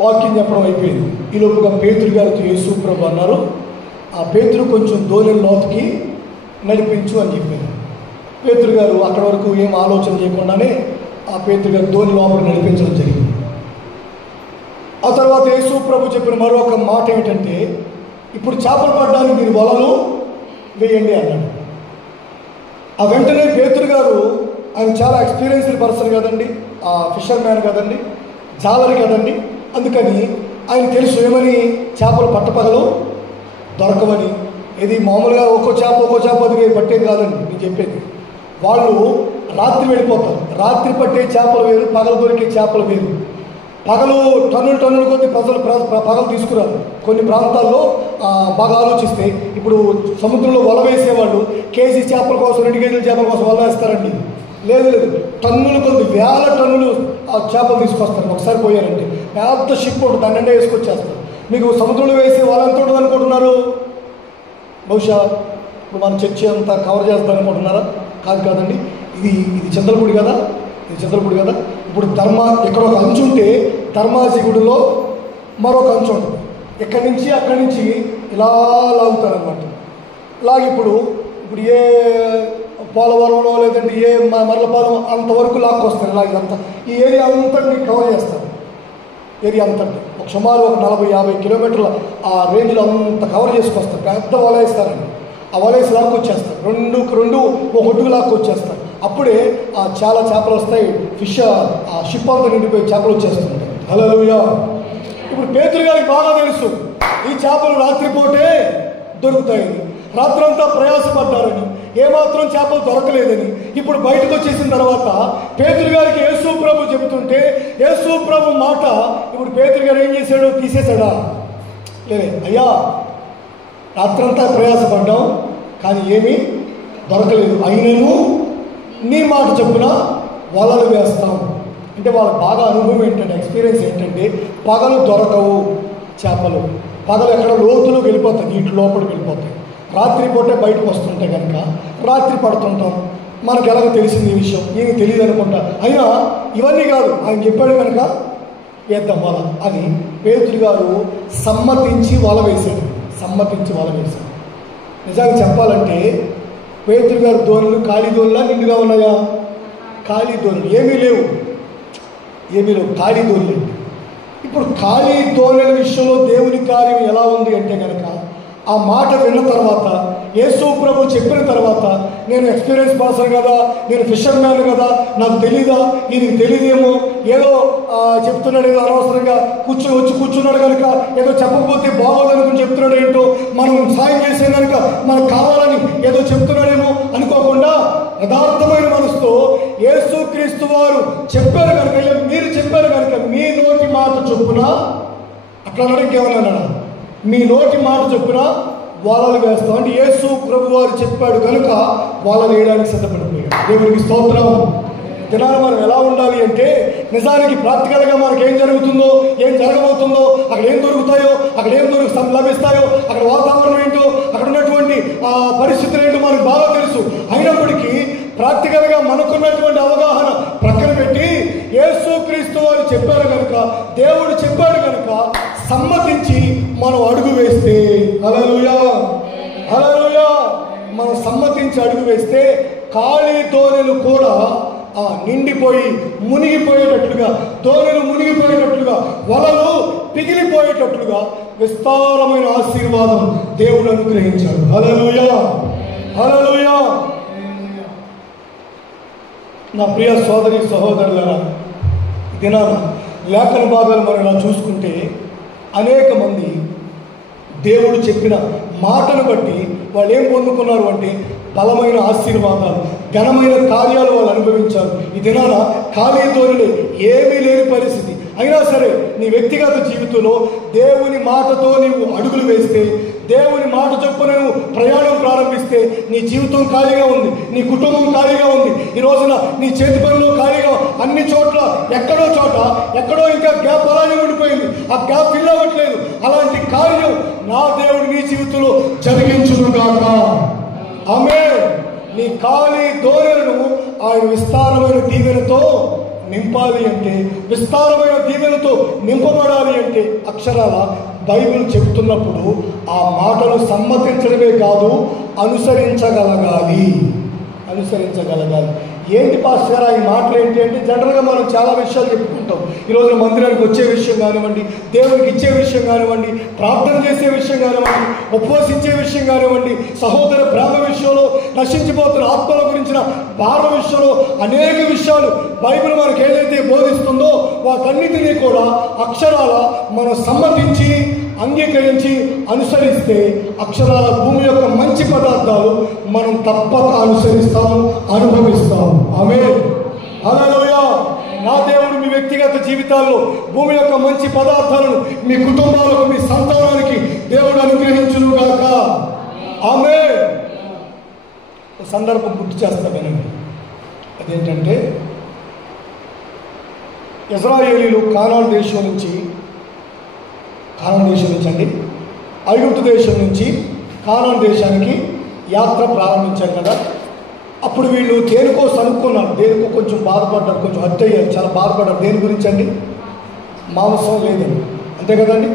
వాక్యం చెప్పడం అయిపోయింది. ఈ లోపుగా పేతురు గారితో యేసు ప్రభు అన్నారు, ఆ పేతురు కొంచెం దోణి లోతుకి నడిపించు అని చెప్పారు. పేతురు గారు అక్కడి వరకు ఏం ఆలోచన చేయకుండానే ఆ పేతురు గారు దోణి లోపల నడిపించడం జరిగింది. ఆ తర్వాత యేసు ప్రభు చెప్పిన మరొక మాట ఏమిటంటే, ఇప్పుడు చేపలు పడడానికి మీరు వలలు వేయండి అన్నాడు. ఆ వెంటనే పేతురు గారు, ఆయన చాలా ఎక్స్పీరియన్స్డ్ పర్సన్ కదండి, ఆ ఫిషర్ మ్యాన్ కదండి, జాలరి కదండి, అందుకని ఆయన తెలుసు ఏమని, చేపలు పట్టపగలు దొరకవని. ఇది మామూలుగా ఒక్కో చేప అది పట్టేది కాదండి నేను చెప్పేది. వాళ్ళు రాత్రి వెళ్ళిపోతారు. రాత్రి పట్టే చేపలు వేరు, పగలు దొరికే చేపలు వేరు. పగలు టన్నుల కొద్ది పగలు తీసుకురారు. కొన్ని ప్రాంతాల్లో బాగా ఆలోచిస్తే ఇప్పుడు సముద్రంలో వల వేసేవాళ్ళు కేజీ చేపల కోసం 2 కేజీల చేపల కోసం వల వేస్తారండి. లేదు, టన్నుల కొద్ది 1000 టన్నులు ఆ చేపలు తీసుకొస్తారు. ఒకసారి పోయారంటే పెద్ద షిప్ ఉంటుంది, దాన్ని ఎండ వేసుకొచ్చేస్తారు. మీకు సముద్రంలో వేసే వాళ్ళు ఎంత ఉంటుంది అనుకుంటున్నారు? బహుశా ఇప్పుడు మన చర్చి అంతా కవర్ చేస్తారు అనుకుంటున్నారా? కాదండి. ఇది చంద్రపూడి కదా, ఇప్పుడు ఇక్కడ ఒక అంచు ఉంటే ధర్మాజిగుడిలో మరొక అంచు ఉంటుంది. అక్కడి నుంచి ఇలా లాగుతారనమాట. లాగి ఇప్పుడు ఏ పోలవరంలో లేదంటే ఏ మరలపాలెం అంతవరకు లాక్కొస్తారు. ఇలా ఇదంతా ఈ ఏరియా అంతటిని కవర్ చేస్తారు. ఏరియా అంతటి సుమారు ఒక 40-50 కిలోమీటర్ల ఆ రేంజ్లో అంత కవర్ చేసుకొస్తారు. పెద్ద వల వేస్తారండి. ఆ వల వేసి లాక్కొచ్చేస్తారు. రెండు ఒక ఒడ్డుకు లాక్కొచ్చేస్తారు. అప్పుడే చాలా చేపలు వస్తాయి. ఆ షిప్ అంతా నిండిపోయి చేపలు వచ్చేస్తుంటాయి. హల్లెలూయా. ఇప్పుడు పేతురు గారికి బాగా తెలుసు ఈ చేపలు రాత్రిపూటే దొరుకుతాయని. రాత్రంతా ప్రయాసపడ్డారని, ఏమాత్రం చేపలు దొరకలేదని. ఇప్పుడు బయటకు వచ్చేసిన తర్వాత పేతురు గారికి యేసు ప్రభు చెబుతుంటే యేసు ప్రభు మాట ఇప్పుడు పేతురు గారు ఏం చేశాడు? తీసేశాడా? లేదే, అయ్యా రాత్రంతా ప్రయాసపడ్డాం కానీ ఏమీ దొరకలేదు, అయినను నీ మాట చొప్పున వలలు వేస్తాం. అంటే వాళ్ళ బాగా అనుభవం ఏంటంటే, ఎక్స్పీరియన్స్ ఏంటంటే, పగలు దొరకవు చేపలు. పగలు ఎక్కడ లోతులోకి వెళ్ళిపోతాయి, నీటి లోపలికి వెళ్ళిపోతాయి. రాత్రి పూటే బయటకు వస్తుంటే కనుక రాత్రి పడుతుంటాం. మనకు ఎలాగ తెలిసింది ఈ విషయం? ఏమి తెలియదు అనుకుంటా. అయినా ఇవన్నీ కాదు, ఆయన చెప్పాడు కనుక వేద్దాం వల అని పేతురు గారు సమ్మతించి వల వేశాడు. నిజంగా చెప్పాలంటే పేతురు గారు ధోరణులు ఖాళీ ధోరణులా నిండుగా ఉన్నాయా? ఖాళీ ధోరణులు ఏమీ లేవు, ఖాళీ ధోరణులు. ఇప్పుడు ఖాళీ ధోరణుల విషయంలో దేవుని కార్యం ఎలా ఉంది అంటే కనుక, ఆ మాట విన్న తర్వాత, యేసు ప్రభు చెప్పిన తర్వాత, నేను ఎక్స్పీరియన్స్ పర్సన్ కదా, నేను ఫిషర్ మ్యాన్ కదా, నాకు తెలీదా, ఈయనకి తెలియదేమో, ఏదో చెప్తున్నాడు, ఏదో అనవసరంగా కూర్చున్నాడు కనుక ఏదో చెప్పకపోతే బాగోదనుకుని చెప్తున్నాడు ఏంటో, మనం సాయం చేసే కనుక మనకు కావాలని ఏదో చెప్తున్నాడేమో అనుకోకుండా యథార్థమైన మనసుతో యేసుక్రీస్తు వారు చెప్పారు కనుక, మీరు చెప్పారు కనుక మీ నోటి మాట చొప్పున, అట్లా అడగేమన్నా మీ నోటి మాట చొప్పున వలలు వేస్తాం అంటే యేసు ప్రభు వారు చెప్పాడు కనుక వలలు వేయడానికి సిద్ధపడిపోయాడు. దేవునికి స్తోత్రం. దినాలు మనం ఎలా ఉండాలి అంటే, నిజానికి ప్రాక్టికల్గా మనకి ఏం జరుగుతుందో, ఏం జరగబోతుందో, అక్కడ ఏం దొరుకుతాయో, అక్కడ ఏం లభిస్తాయో, అక్కడ వాతావరణం ఏంటో, అక్కడ ఉన్నటువంటి పరిస్థితులు ఏంటో మనకు బాగా తెలుసు. అయినప్పటికీ ప్రాక్టికల్గా మనకున్నటువంటి అవగాహన ప్రక్కన పెట్టి యేసుక్రీస్తు వారు చెప్పారు కనుక, దేవుడు చెప్పాడు కనుక సమ్మతించి మనం అడుగు వేస్తే, హల్లెలూయా, మనం సమ్మతించి అడుగు వేస్తే ఖాళీ ధోరణులు కూడా నిండిపోయి మునిగిపోయేటట్లుగా, ధోరణులు మునిగిపోయేటట్లుగా, వలలు పిగిలిపోయేటట్లుగా విస్తారమైన ఆశీర్వాదం దేవుడు అనుగ్రహించాడు. హల్లెలూయా. నా ప్రియ సోదరి సహోదరులారా, దినాన లేఖన భాగాలు మనం ఇలా చూసుకుంటే అనేక మంది దేవుడు చెప్పిన మాటను బట్టి వాళ్ళు ఏం పొందుకున్నారు అంటే బలమైన ఆశీర్వాదాలు, ఘనమైన కార్యాలు వాళ్ళు అనుభవించారు. ఈ దినాన ఖాళీ ధోరణి ఏమీ లేని పరిస్థితి అయినా సరే నీ వ్యక్తిగత జీవితంలో దేవుని మాటతో నీవు అడుగులు వేస్తే, దేవుని మాట చొప్పున నువ్వు ప్రయాణం ప్రారంభిస్తే నీ జీవితం ఖాళీగా ఉంది, నీ కుటుంబం ఖాళీగా ఉంది. ఈ రోజున నీ చేతి పనులు ఖాళీగా, అన్ని చోట్ల ఎక్కడో ఇంకా గ్యాప్ అలానే ఉండిపోయింది, ఆ గ్యాప్ ఫిల్ అవ్వట్లేదు. అలాంటి కార్యం నా దేవుడు నీ జీవితంలో జరిగించునుగాక. ఆమేన్. నీ ఖాళీ ధోరణులను ఆయన విస్తారమైన దీవెనతో నింపాలి అంటే, విస్తారమైన దీవెనతో నింపబడాలి అంటే అక్షరాల బైబిల్ చెబుతున్నప్పుడు ఆ మాటలు సమ్మతించడమే కాదు, అనుసరించగలగాలి. ఏంటి పాస్టర్ గారు ఈ మాటలు ఏంటి అంటే, జనరల్గా మనం చాలా విషయాలు చెప్పుకుంటాం. ఈరోజు మందిరానికి వచ్చే విషయం కానివ్వండి, దేవునికి ఇచ్చే విషయం కానివ్వండి, ప్రార్థన చేసే విషయం కానివ్వండి, ఉపవసించే విషయం కానివ్వండి, సహోదర ప్రేమ విషయంలో, నశించిపోతున్న ఆత్మల గురించిన భారం విషయంలో అనేక విషయాలు బైబిల్ మనకు ఏదైతే బోధిస్తుందో వాటన్నిటినీ కూడా అక్షరాల మనం సమ్మతించి అంగీకరించి అనుసరిస్తే అక్షరాల భూమి యొక్క మంచి పదార్థాలు మనం తప్పక అనుసరిస్తాము, అనుభవిస్తాము. ఆమేన్. హల్లెలూయా. నా దేవుడు మీ వ్యక్తిగత జీవితాల్లో భూమి యొక్క మంచి పదార్థాలను మీ కుటుంబాలకు, మీ సంతానానికి దేవుడు అనుగ్రహించునుగాక. ఆమేన్. సందర్భం గుర్తు చేస్తానండి. అదేంటంటే, ఇశ్రాయేలీలు కానాను దేశం నుంచి అండి ఐగుప్తు దేశం నుంచి కానాను దేశానికి యాత్ర ప్రారంభించారు కదా. అప్పుడు వీళ్ళు దేనికో సనుక్కున్నారు, దేనికో కొంచెం బాధపడ్డారు, కొంచెం హర్ట్ అయ్యారు, చాలా బాధపడ్డారు. దేని గురించి అండి? మాంసం లేదండి. అంతే కదండి,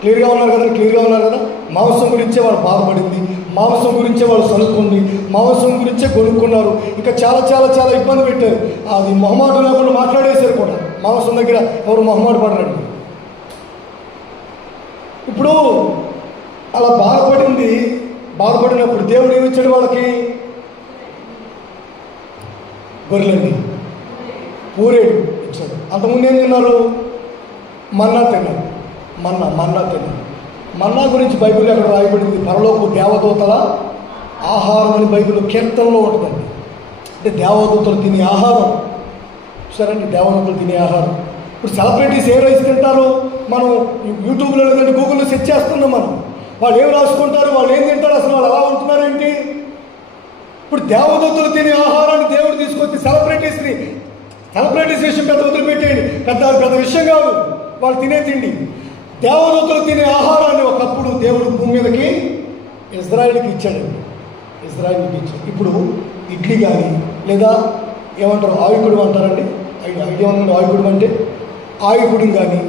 క్లియర్గా ఉన్నారు కదా. మాంసం గురించే వాళ్ళు బాధపడింది, మాంసం గురించే వాళ్ళు సనుక్కుంది, మాంసం గురించే కొనుక్కున్నారు. ఇంకా చాలా చాలా చాలా ఇబ్బంది పెట్టారు. అది మొహమాటం లేకుండా మాట్లాడేశారు కూడా. మాంసం దగ్గర ఎవరు మొహమాట పడరండి. ఇప్పుడు అలా బాధపడినప్పుడు దేవుడు ఏమిచ్చాడు వాళ్ళకి? గొర్రెలండి, పూరేడు ఇచ్చాడు. అంతకుముందు ఏం తిన్నారు? మన్నా తిన్నారు. మన్నా గురించి బైబిల్ ఎక్కడ రాయబడింది? పరలోకపు దేవదూతల ఆహారం అని బైబిల్ కీర్తనలో ఉంటుందండి. అంటే దేవదూతలు తినే ఆహారం. చూసారండి, దేవదూతలు తినే ఆహారం. ఇప్పుడు సెలబ్రిటీస్ ఏ రైస్ తింటారు? మనం యూట్యూబ్లో లేదంటే గూగుల్లో సెర్చ్ చేస్తున్నాం. వాళ్ళు ఏం రాసుకుంటారు, వాళ్ళు ఏం తింటారు, అసలు వాళ్ళు ఎలా ఉంటున్నారేంటి? ఇప్పుడు దేవదూతలు తినే ఆహారాన్ని దేవుడు తీసుకొచ్చి సెలబ్రిటీస్ విషయం పెద్ద వదిలిపెట్టేయండి, పెద్ద విషయం కాదు వాళ్ళు తినే తిండి. దేవదూతలు తినే ఆహారాన్ని ఒకప్పుడు దేవుడు భూమి మీదకి ఇజ్రాయిల్కి ఇచ్చాడు. ఇప్పుడు ఇడ్లీ కానీ లేదా ఏమంటారు, ఆయుకుడు అంటారండి. ఐడియా ఉందండి ఆయుకుడు అంటే? ఆయుకుడు కానీ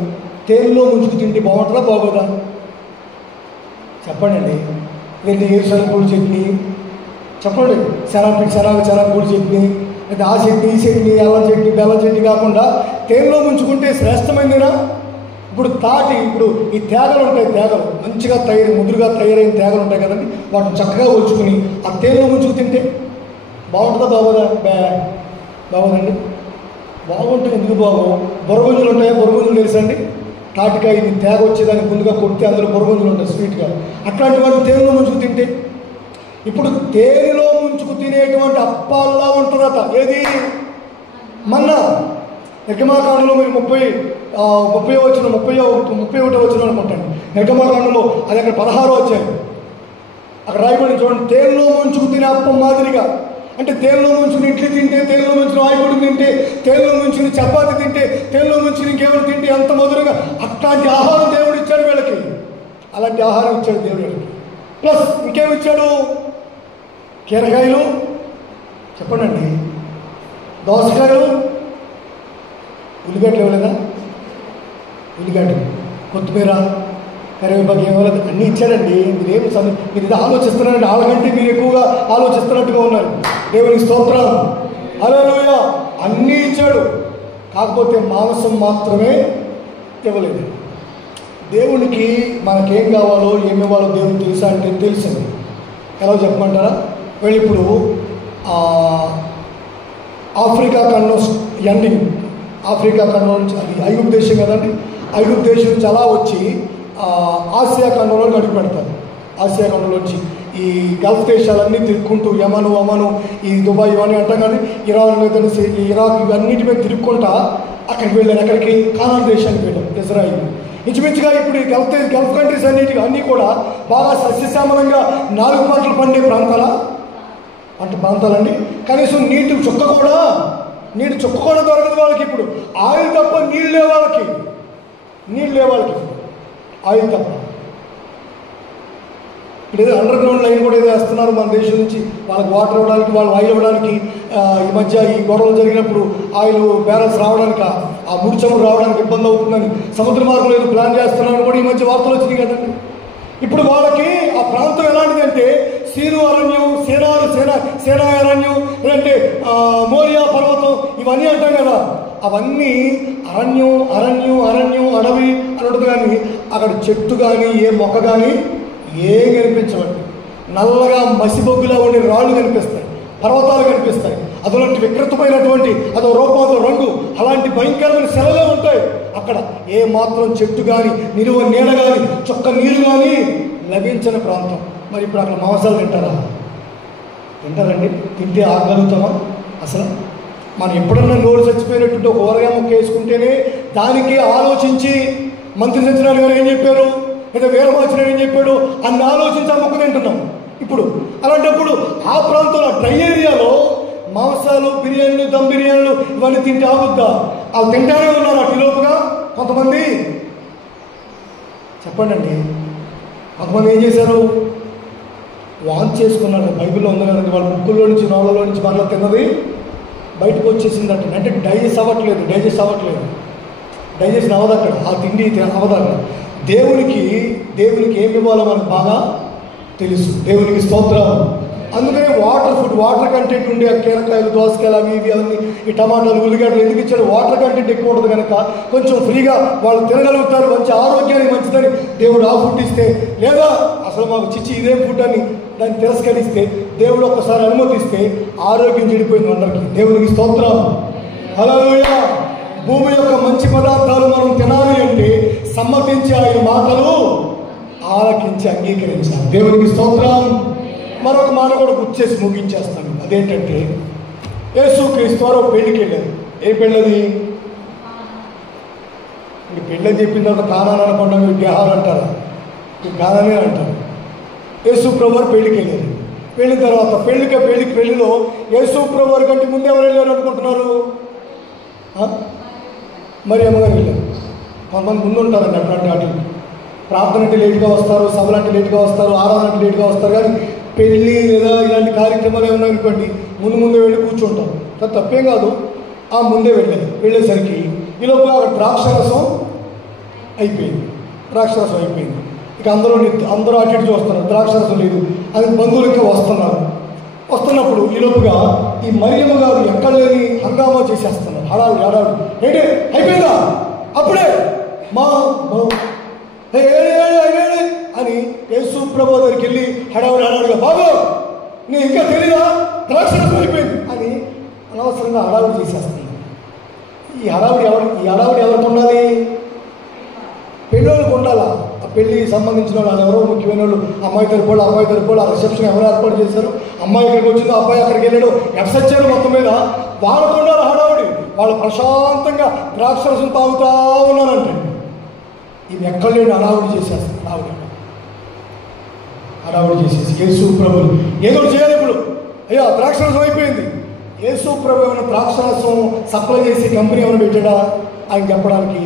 తేనెలో ముంచుకు తింటే బాగుంటుందా బాగోదా? చెప్పండి. లేదా ఏరుశనగపూడి చట్నీ చెప్పండి, శనగపూడి చట్నీ, లేదా ఆ చట్నీ, ఈ చట్నీ, అల్లం చట్నీ, బెల్లం చట్నీ కాకుండా తేనెలో ముంచుకుంటే శ్రేష్టమైందేనా? ఇప్పుడు ఈ తేగలు ఉంటాయి, తేగలు మంచిగా ముదురుగా తయారైన తేగలు ఉంటాయి కదండి, వాటిని చక్కగా ఒలుచుకుని ఆ తేనెలో ముంచుకు తింటే బాగుంటుందా బాగోదా? బాగోదండి. బాగుంటుంది. ఎందుకు బాగో? బొరగుంజులు ఉంటాయా? బొరగుంజులు తెలుసండి? తాటికాయ తేగ వచ్చేదాన్ని ముందుగా కొడితే అందులో బొరగుంజులు ఉంటాయి స్వీట్గా. అట్లాంటి వాటిని తేనెలో ముంచుకు తింటే, ఇప్పుడు తేనెలో ముంచుకు తినేటువంటి అప్పాల్లా ఉంటుందట. ఏది? మన్నా. నిర్గమాకాండంలో మీరు 31 వచ్చిన అనుకుంటాను. నిర్గమాకాండంలో అది అక్కడ 16 వచ్చాయి. అక్కడ రాయబడి చూడండి, తేనెలో ముంచుకు తినే అప్పం మాదిరిగా. అంటే తేనెలో ముంచుకుని ఇడ్లీ తింటే, తేనెలో ముంచిన ఆయుకుడు తింటే, తేనెలో ముంచిన చపాతి తింటే, తేనెలో ముంచిన ఇంకేమైనా తింటే ఎంత మధురంగా, అట్లాంటి ఆహారం దేవుడు ఇచ్చాడు వీళ్ళకి. అలాంటి ఆహారం ఇచ్చాడు దేవుడు వీళ్ళకి. ప్లస్ ఇంకేమిచ్చాడు? కీరకాయలు చెప్పండి, దోసకాయలు, ఉల్లిగడ్డలు ఇవ్వలేదా? ఉల్లిగడ్డలు, కొత్తిమీర, కరివేపాకు ఇవ్వలేదు, అన్నీ ఇచ్చాడండి. మీరు ఇది ఆలోచిస్తున్నారండి, వాళ్ళకంటే మీరు ఎక్కువగా ఆలోచిస్తున్నట్టుగా ఉన్నారు. దేవునికి స్తోత్రం. హల్లెలూయా. అన్నీ ఇచ్చాడు, కాకపోతే మాంసం మాత్రమే ఇవ్వలేదు. దేవునికి మనకేం కావాలో ఏమి ఇవ్వాలో దేవుడు తెలుసా అంటే తెలుసు. ఎలా చెప్పమంటారా? వీళ్ళు ఇప్పుడు ఆఫ్రికా ఖండం ఎండింగ్, ఆఫ్రికా ఖండం నుంచి, అది ఐగుప్తు దేశం కదండి, ఐగుప్తు దేశం నుంచి అలా వచ్చి ఆసియా ఖండంలో అడుగు పెడతారు. ఆసియా ఖండంలోంచి ఈ గల్ఫ్ దేశాలన్నీ తిరుక్కుంటూ యమను, ఈ దుబాయ్ ఇవన్నీ అంటాం కానీ, ఇరాన్ లేదంటే ఇరాక్ ఇవన్నిటి మీద తిరుక్కుంటా అక్కడికి వెళ్ళారు. ఎక్కడికి? కానాన్ దేశానికి వెళ్ళారు, ఇజ్రాయిల్. ఇంచుమించుగా ఇప్పుడు ఈ గల్ఫ్ కంట్రీస్ అన్నీ కూడా బాగా సస్యశ్యామలంగా 4 పంటలు పండే ప్రాంతాలండి. కనీసం నీటి చుక్క కూడా దొరకదు వాళ్ళకి. ఇప్పుడు ఆయిల్ తప్ప నీళ్ళు లేవు వాళ్ళకి, ఆయిల్ తప్ప. ఇప్పుడు ఏదో అండర్ గ్రౌండ్ లైన్ కూడా ఏదో వేస్తున్నారు మన దేశం నుంచి, వాళ్ళకి వాటర్ ఇవ్వడానికి, వాళ్ళు ఆయిల్ ఇవ్వడానికి. ఈ మధ్య ఈ గొడవలు జరిగినప్పుడు ఆయిల్ బ్యాలెన్స్ రావడానికి, ఆ ముడి చమురు రావడానికి ఇబ్బంది అవుతుందని సముద్ర మార్గంలో ఏదో ప్లాన్ చేస్తున్నారని కూడా ఈ మధ్య వార్తలు వచ్చినాయి కదండి. ఇప్పుడు వాళ్ళకి ఆ ప్రాంతం ఎలాంటిదంటే సీను అరణ్యం, సేనా అరణ్యం, లేదంటే మోరియా పర్వతం, ఇవన్నీ అంటాం కదా. అవన్నీ అరణ్యం అరణ్యం అరణ్యం అడవి అని ఉంటుంది. కానీ అక్కడ చెట్టు కానీ ఏ మొక్క కానీ ఏం కనిపించవండి. నల్లగా మసిబొగ్గులా ఉండే రాళ్ళు కనిపిస్తాయి, పర్వతాలు కనిపిస్తాయి. అదొలాంటి వికృతమైనటువంటి అదో రూపం, అదో రంగు, అలాంటి భయంకరమైన సెలవులే ఉంటాయి అక్కడ. ఏ మాత్రం చెట్టు కానీ నిలువ నీడ కానీ చొక్క నీరు కానీ లభించని ప్రాంతం. మరి ఇప్పుడు అక్కడ మాంసాలు తింటారండి? తింటే ఆగలుగుతామా అసలు? మనం ఎప్పుడన్నా నోరు చచ్చిపోయినట్టుంటే ఒక ఊరగాయ ముక్క వేసుకుంటేనే దానికి ఆలోచించి మంత్రి సత్యనారాయణ గారు ఏం చెప్పారు, లేదా వీరమాచినారాయణ ఏం చెప్పాడు అన్ని ఆలోచించి ఆ ముక్క తింటున్నాం ఇప్పుడు. అలాంటప్పుడు ఆ ప్రాంతంలో డ్రై ఏరియాలో మాంసాలు, బిర్యానీలు, దమ్ బిర్యానీలు ఇవన్నీ తింటే ఆగుద్దా? వాళ్ళు తింటానే ఉన్నారు అటులోపుగా కొంతమంది. చెప్పండి అండి, కొంతమంది ఏం చేశారు? వాంచ్ చేసుకున్నారు. బైబిల్లో ఉంది కదండి, వాళ్ళ బుక్కుల్లో నుంచి నోళ్ళలో నుంచి మరలా తిన్నది బయటకు వచ్చేసిందట. అంటే డైజెస్ట్ అవ్వట్లేదు. డైజెషన్ అవ్వదు అక్కడ, ఆ తిండి అవ్వదు అక్కడ. దేవునికి ఏమి ఇవ్వాలో మనకు బాగా తెలుసు. దేవునికి స్తోత్రం. అందుకనే వాటర్ కంటెంట్ ఉండే కీరకాయలు, దోసకాయలు, అవి ఇవి అవన్నీ, ఈ టమాటాలు, ఉల్లిగడ్డలు ఎందుకు ఇచ్చారు? వాటర్ కంటెంట్ ఎక్కువ ఉంటుంది కనుక కొంచెం ఫ్రీగా వాళ్ళు తినగలుగుతారు. మంచి ఆరోగ్యానికి మంచిదని దేవుడు ఆ ఫుడ్ ఇస్తే, లేదా అసలు మాకు చిచ్చి ఇదే ఫుడ్ అని దాన్ని తిరస్కరిస్తే, దేవుడు ఒక్కసారి అనుమతిస్తే ఆరోగ్యం చెడిపోయింది అందరికీ. దేవునికి స్తోత్రం. హల్లెలూయా. భూమి యొక్క మంచి పదార్థాలు మనం తినాలి అంటే సమ్మతించి ఆయన మాటలు ఆలకించి అంగీకరించాలి. దేవునికి స్తోత్రం. మరొక మాట కూడా గుర్తు చేసి ముగించేస్తాను. అదేంటంటే, యేసుక్రీస్తు వారు పెళ్ళికి వెళ్ళారు. ఏ పెళ్ళది? ఇంక పెళ్ళని చెప్పిన తర్వాత కానాని అనకుండా మీరు గేహాలు అంటారా? కానానే అంటారు. యేసు ప్రభు వారు పెళ్ళికి వెళ్ళారు. వెళ్ళిన తర్వాత పెళ్ళిలో యేసు ప్రభు వారి కంటే ముందు ఎవరు వెళ్ళారు అనుకుంటున్నారు? మరి అమ్మగారు వెళ్ళారు. కొంతమంది ముందు ఉంటారండి అట్లాంటి వాటికి. ప్రార్థన అంటే లేట్గా వస్తారు, సభలు అంటే లేట్గా వస్తారు, ఆరాధన అంటే లేట్గా వస్తారు. కానీ పెళ్ళి లేదా ఇలాంటి కార్యక్రమాలు ఏమన్నా అనుకోండి ముందే వెళ్ళి కూర్చుంటాం. తప్పేం కాదు. ఆ ముందే వెళ్ళేసరికి ఈలోపు అక్కడ ద్రాక్షరసం అయిపోయింది. ఇక అందరూ అటు ఇటు చూస్తున్నారు, ద్రాక్షరసం లేదు. అది బంధువులు ఇంకా వస్తున్నప్పుడు ఈలోపుగా ఈ మరియమ్మ గారు ఎక్కడ లేని హంగామా చేసేస్తున్నారు. హడావుడు ఏంటి అయిపోయిందా? అప్పుడే అని యేసు ప్రభు దగ్గరికి వెళ్ళి హడావుడిగా, బాబు నీ ఇంకా తెలీదా ద్రాక్షరసం అయిపోయింది అని అనవసరంగా హడావుడి చేసేస్తుంది. ఈ హడావుడి ఎవరికి ఉండాలి? పెళ్ళోళ్ళకి ఉండాలా? ఆ పెళ్ళి సంబంధించిన వాళ్ళు ఎవరో ముఖ్యమైన వాళ్ళు, అమ్మాయి తరపులు ఆ రిసెప్షన్ ఎవరు ఏర్పాటు చేశారు, అమ్మాయి ఇక్కడికి వచ్చిందో అబ్బాయి అక్కడికి వెళ్ళాడు, ఎఫ్సెచ్చారు మొత్తం మీద వాళ్ళకు ఉండాలి హడావుడి. వాళ్ళు ప్రశాంతంగా ద్రాక్షరసం తాగుతూ ఉన్నారంటే ఇవి ఎక్కడ లేని హడావుడి చేసేస్తారు. హడావుడి చేసేసి యేసు ప్రభు ఏదో చేయాలి. ఇప్పుడు అయ్యా ద్రాక్షరసం అయిపోయింది. యేసు ప్రభు ఏమైనా ద్రాక్షరసం సప్లై చేసి కంపెనీ ఏమైనా పెట్టాడా ఆయన చెప్పడానికి?